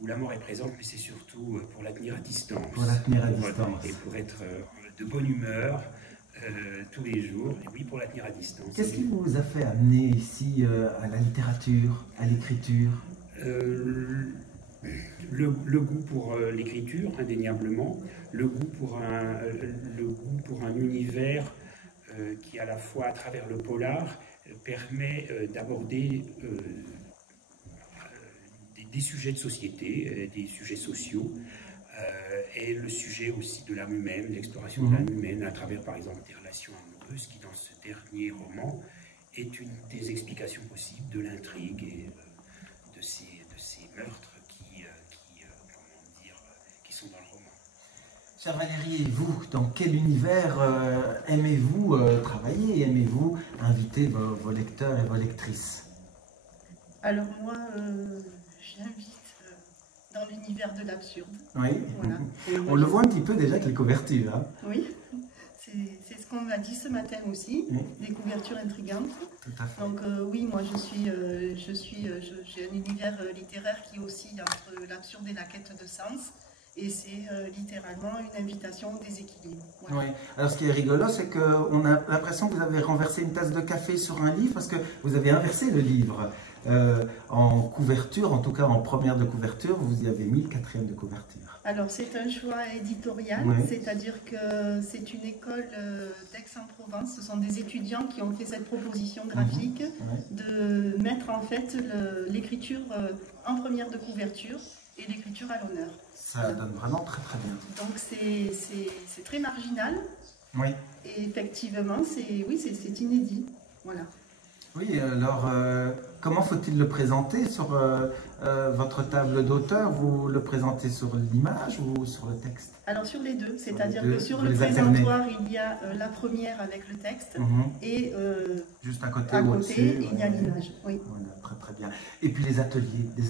où la mort est présente, mais c'est surtout pour la tenir à distance. Pour la tenir à distance. Et pour être de bonne humeur. Tous les jours, et oui, pour la tenir à distance. Qu'est-ce qui vous a fait amener ici à la littérature, à l'écriture? Le goût pour l'écriture, indéniablement, le goût pour un univers qui, à la fois à travers le polar, permet d'aborder des sujets de société, des sujets sociaux, et le sujet aussi de l'âme humaine, l'exploration de l'âme humaine à travers par exemple des relations amoureuses qui dans ce dernier roman est une des explications possibles de l'intrigue et de ces meurtres qui sont dans le roman. Chère Valérie, et vous, dans quel univers aimez-vous travailler? Aimez-vous inviter vos lecteurs et vos lectrices? Alors moi, j'invite dans l'univers de l'absurde. Oui, voilà. On le voit un petit peu déjà avec les couvertures. Hein. Oui, c'est ce qu'on m'a dit ce matin aussi, des couvertures intrigantes. Tout à fait. Donc oui, moi j'ai un univers littéraire qui oscille entre l'absurde et la quête de sens. Et c'est littéralement une invitation au déséquilibre. Voilà. Oui. Alors ce qui est rigolo, c'est qu'on a l'impression que vous avez renversé une tasse de café sur un livre, parce que vous avez inversé le livre. En couverture, en tout cas en première de couverture, vous y avez mis le 4e de couverture. Alors c'est un choix éditorial, c'est-à-dire que c'est une école d'Aix-en-Provence, ce sont des étudiants qui ont fait cette proposition graphique de mettre en fait l'écriture en première de couverture et l'écriture à l'honneur. Ça donne vraiment très très bien. Donc c'est très marginal. Oui. Et effectivement, c'est inédit. Voilà. Oui, alors comment faut-il le présenter sur votre table d'auteur? Vous le présentez sur l'image ou sur le texte? Alors sur les deux, c'est-à-dire que sur le présentoir, il y a la première avec le texte et juste à côté il y a l'image. Oui. Voilà, très très bien. Et puis les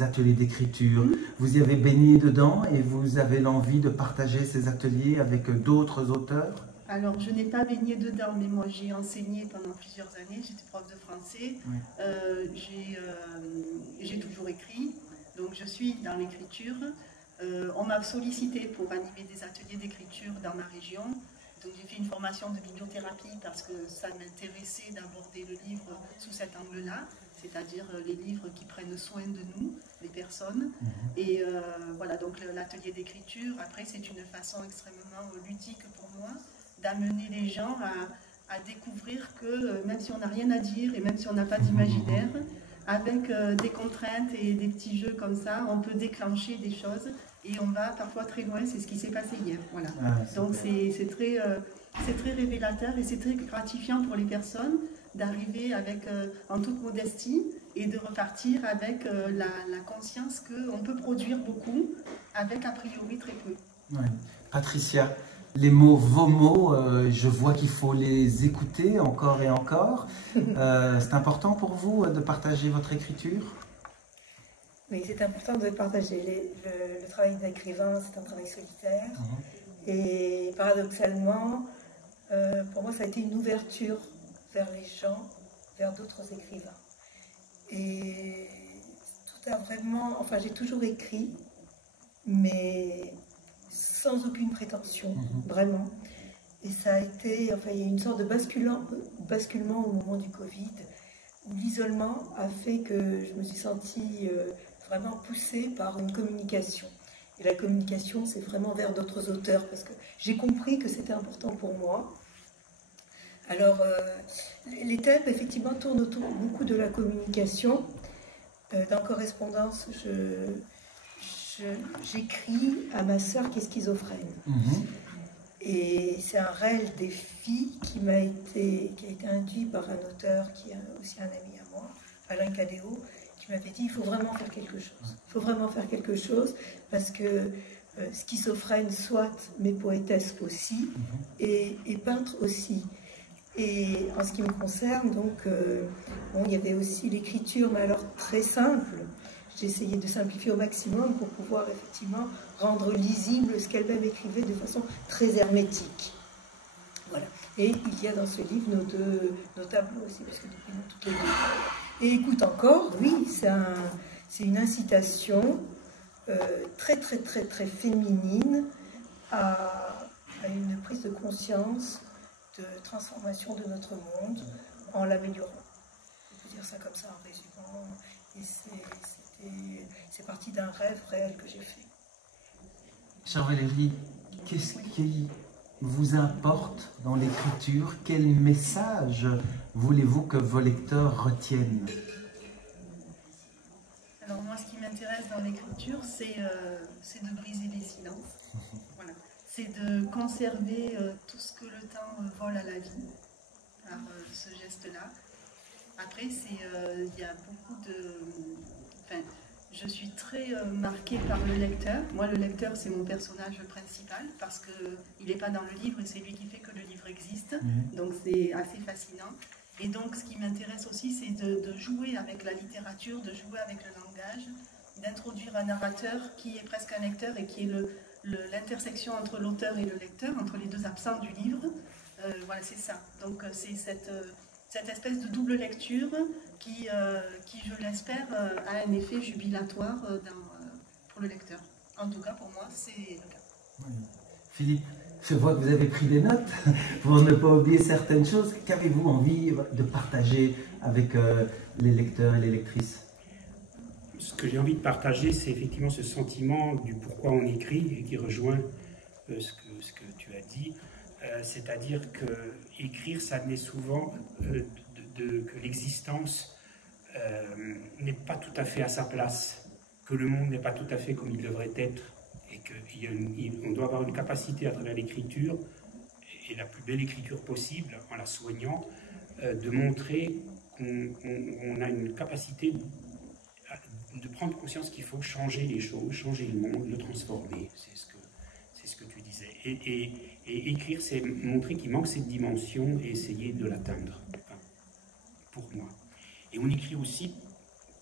ateliers d'écriture, vous y avez baigné dedans et vous avez l'envie de partager ces ateliers avec d'autres auteurs? Alors, je n'ai pas baigné dedans, mais moi j'ai enseigné pendant plusieurs années, j'étais prof de français, j'ai toujours écrit, donc je suis dans l'écriture. On m'a sollicité pour animer des ateliers d'écriture dans ma région, donc j'ai fait une formation de bibliothérapie parce que ça m'intéressait d'aborder le livre sous cet angle-là, c'est-à-dire les livres qui prennent soin de nous, les personnes. Et voilà, donc l'atelier d'écriture, après c'est une façon extrêmement ludique pour moi, d'amener les gens à découvrir que même si on n'a rien à dire et même si on n'a pas d'imaginaire, avec des contraintes et des petits jeux comme ça, on peut déclencher des choses et on va parfois très loin. C'est ce qui s'est passé hier. Voilà. Donc c'est très révélateur et c'est très gratifiant pour les personnes d'arriver avec en toute modestie et de repartir avec la conscience qu'on peut produire beaucoup avec a priori très peu. Ouais. Patricia, les mots, vos mots, je vois qu'il faut les écouter encore et encore. C'est important pour vous de partager votre écriture? Oui, c'est important de partager. Le travail d'écrivain, c'est un travail solitaire. Et paradoxalement, pour moi, ça a été une ouverture vers les gens, vers d'autres écrivains. Et tout a vraiment... Enfin, j'ai toujours écrit, mais sans aucune prétention, vraiment. Et ça a été, enfin, il y a une sorte de basculement au moment du Covid, où l'isolement a fait que je me suis sentie vraiment poussée par une communication. Et la communication, c'est vraiment vers d'autres auteurs, parce que j'ai compris que c'était important pour moi. Alors, les thèmes, effectivement, tournent autour beaucoup de la communication. Dans Correspondance, j'écris à ma sœur qui est schizophrène. Et c'est un réel défi qui a été induit par un auteur qui est aussi un ami à moi, Alain Cadéo, qui m'avait dit il faut vraiment faire quelque chose. Il faut vraiment faire quelque chose parce que schizophrène soit, mais poétesse aussi, et peintre aussi. Et en ce qui me concerne, donc, bon, il y avait aussi l'écriture, mais alors très simple. J'ai essayé de simplifier au maximum pour pouvoir effectivement rendre lisible ce qu'elle-même écrivait de façon très hermétique. Voilà. Et il y a dans ce livre nos tableaux aussi, parce que depuis nous toutes les deux. Et écoute encore, oui, c'est une incitation très féminine à une prise de conscience de transformation de notre monde en l'améliorant. On peut dire ça comme ça en résumant. Et c'est parti d'un rêve réel que j'ai fait. Chère Valérie, qu'est-ce qui vous importe dans l'écriture? Quel message voulez-vous que vos lecteurs retiennent? Alors moi, ce qui m'intéresse dans l'écriture, c'est de briser les silences. Voilà. C'est de conserver tout ce que le temps vole à la vie par ce geste-là. Après, il y a beaucoup de... Enfin, je suis très marquée par le lecteur. Moi, le lecteur, c'est mon personnage principal parce qu'il n'est pas dans le livre et c'est lui qui fait que le livre existe. Donc, c'est assez fascinant. Et donc, ce qui m'intéresse aussi, c'est de jouer avec la littérature, de jouer avec le langage, d'introduire un narrateur qui est presque un lecteur et qui est l'intersection entre l'auteur et le lecteur, entre les deux absents du livre. Voilà, c'est ça. Donc, c'est cette espèce de double lecture qui je l'espère, a un effet jubilatoire pour le lecteur. En tout cas, pour moi, c'est le cas. Oui. Philippe, je vois que vous avez pris des notes pour ne pas oublier certaines choses. Qu'avez-vous envie de partager avec les lecteurs et les lectrices? Ce que j'ai envie de partager, c'est effectivement ce sentiment du pourquoi on écrit et qui rejoint ce que tu as dit. C'est-à-dire que écrire, ça naît souvent que l'existence n'est pas tout à fait à sa place, que le monde n'est pas tout à fait comme il devrait être, et qu'on doit avoir une capacité à travers l'écriture, et la plus belle écriture possible, en la soignant, de montrer qu'on a une capacité de prendre conscience qu'il faut changer les choses, changer le monde, le transformer. C'est ce que tu disais. Et écrire, c'est montrer qu'il manque cette dimension et essayer de l'atteindre, enfin, pour moi. Et on écrit aussi,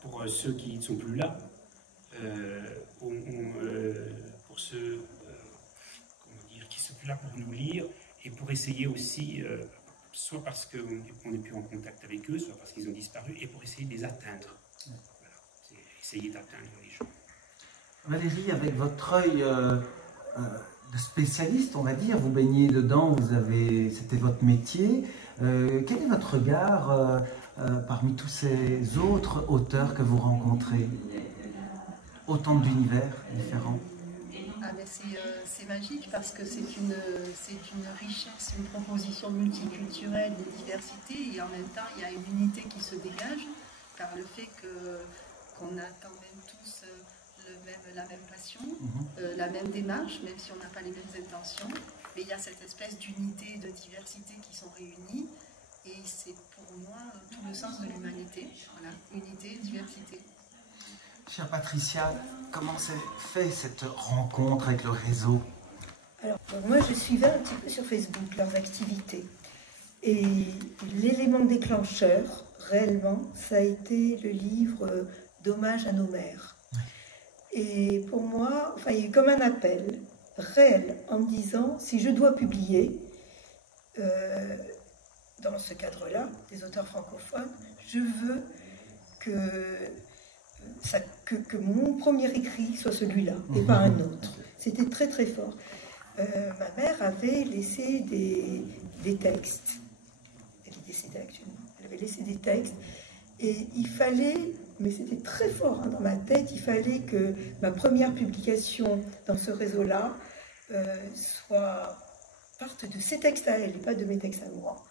pour ceux qui ne sont plus là, pour ceux qui ne sont plus là pour nous lire, et pour essayer aussi, soit parce qu'on n'est plus en contact avec eux, soit parce qu'ils ont disparu, et pour essayer de les atteindre. Voilà. Essayer d'atteindre les gens. Valérie, avec votre œil de spécialiste, on va dire, vous baignez dedans, c'était votre métier. Quel est votre regard parmi tous ces autres auteurs que vous rencontrez? Autant d'univers différents. Ah ben c'est magique parce que c'est une richesse, une proposition multiculturelle, une diversité, et en même temps il y a une unité qui se dégage par le fait qu'on a quand même tous la même passion, la même démarche, même si on n'a pas les mêmes intentions, mais il y a cette espèce d'unité et de diversité qui sont réunies, et c'est pour moi tout le sens de l'humanité, voilà, unité, diversité. Chère Patricia, comment s'est fait cette rencontre avec le réseau? Alors, moi je suivais un petit peu sur Facebook leurs activités, et l'élément déclencheur, réellement, ça a été le livre d'hommage à nos mères. Et pour moi, enfin, il y a eu comme un appel réel en me disant, si je dois publier, dans ce cadre-là, des auteurs francophones, je veux que mon premier écrit soit celui-là, et pas un autre. C'était très très fort. Ma mère avait laissé des textes. Elle est décédée actuellement. Elle avait laissé des textes. Et il fallait, mais c'était très fort dans ma tête, il fallait que ma première publication dans ce réseau-là parte de ses textes à elle et pas de mes textes à moi.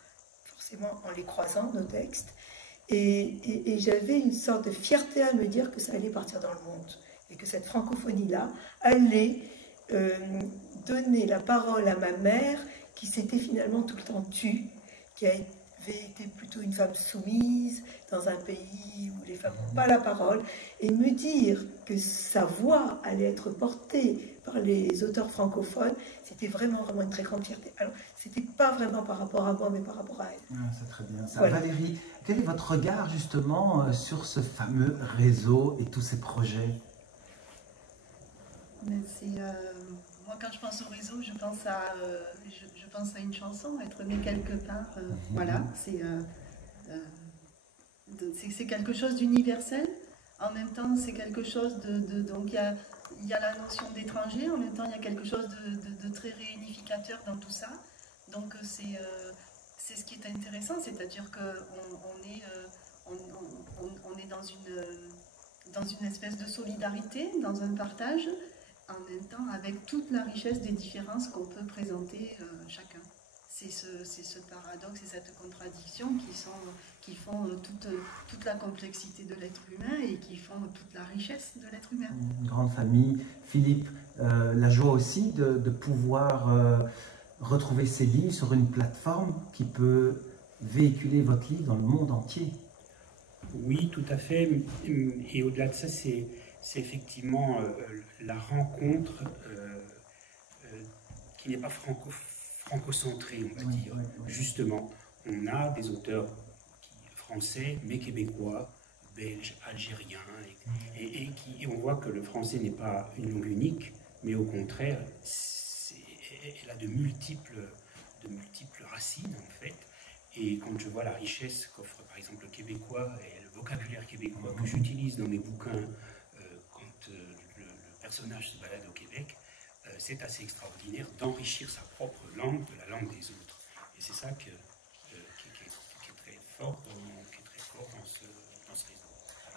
Forcément en les croisant, nos textes. Et j'avais une sorte de fierté à me dire que ça allait partir dans le monde. Et que cette francophonie-là allait donner la parole à ma mère qui s'était finalement tout le temps tue, qui avait été plutôt une femme soumise dans un pays où les femmes n'ont pas la parole, et me dire que sa voix allait être portée par les auteurs francophones, c'était vraiment une très grande fierté. Alors, c'était pas vraiment par rapport à moi, mais par rapport à elle. Ah, c'est très bien ça. Voilà. Valérie, quel est votre regard justement sur ce fameux réseau et tous ces projets? Moi, quand je pense au réseau, je pense à une chanson, être né quelque part. Voilà, c'est quelque chose d'universel. En même temps, c'est quelque chose donc il y a la notion d'étranger. En même temps, il y a quelque chose de très réunificateur dans tout ça. Donc c'est ce qui est intéressant, c'est-à-dire qu'on est dans une espèce de solidarité, dans un partage, en même temps avec toute la richesse des différences qu'on peut présenter chacun. C'est ce paradoxe et cette contradiction qui font toute la complexité de l'être humain et qui font toute la richesse de l'être humain. Une grande famille. Philippe, la joie aussi de pouvoir retrouver ces livres sur une plateforme qui peut véhiculer votre livre dans le monde entier. Oui, tout à fait. Et au-delà de ça, c'est effectivement la rencontre qui n'est pas franco-centrée, on va dire. Justement, on a des auteurs français, mais québécois, belges, algériens, et on voit que le français n'est pas une langue unique, mais au contraire, elle a de multiples racines, en fait. Et quand je vois la richesse qu'offre par exemple le québécois et le vocabulaire québécois que j'utilise dans mes bouquins quand le personnage se balade au Québec, c'est assez extraordinaire d'enrichir sa propre langue de la langue des autres. Et c'est ça qui est très fort dans ce réseau.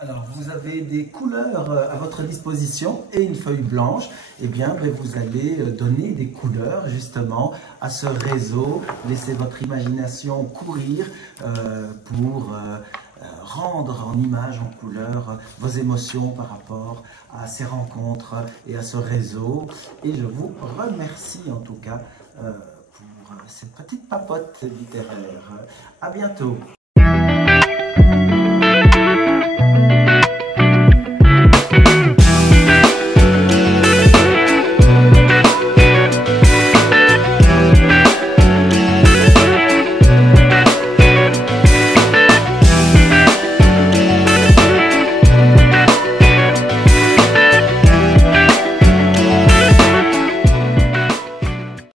Alors, vous avez des couleurs à votre disposition et une feuille blanche. Eh bien, vous allez donner des couleurs, justement, à ce réseau. Laissez votre imagination courir pour rendre en images, en couleurs, vos émotions par rapport à ces rencontres et à ce réseau. Et je vous remercie, en tout cas, pour cette petite papote littéraire. À bientôt.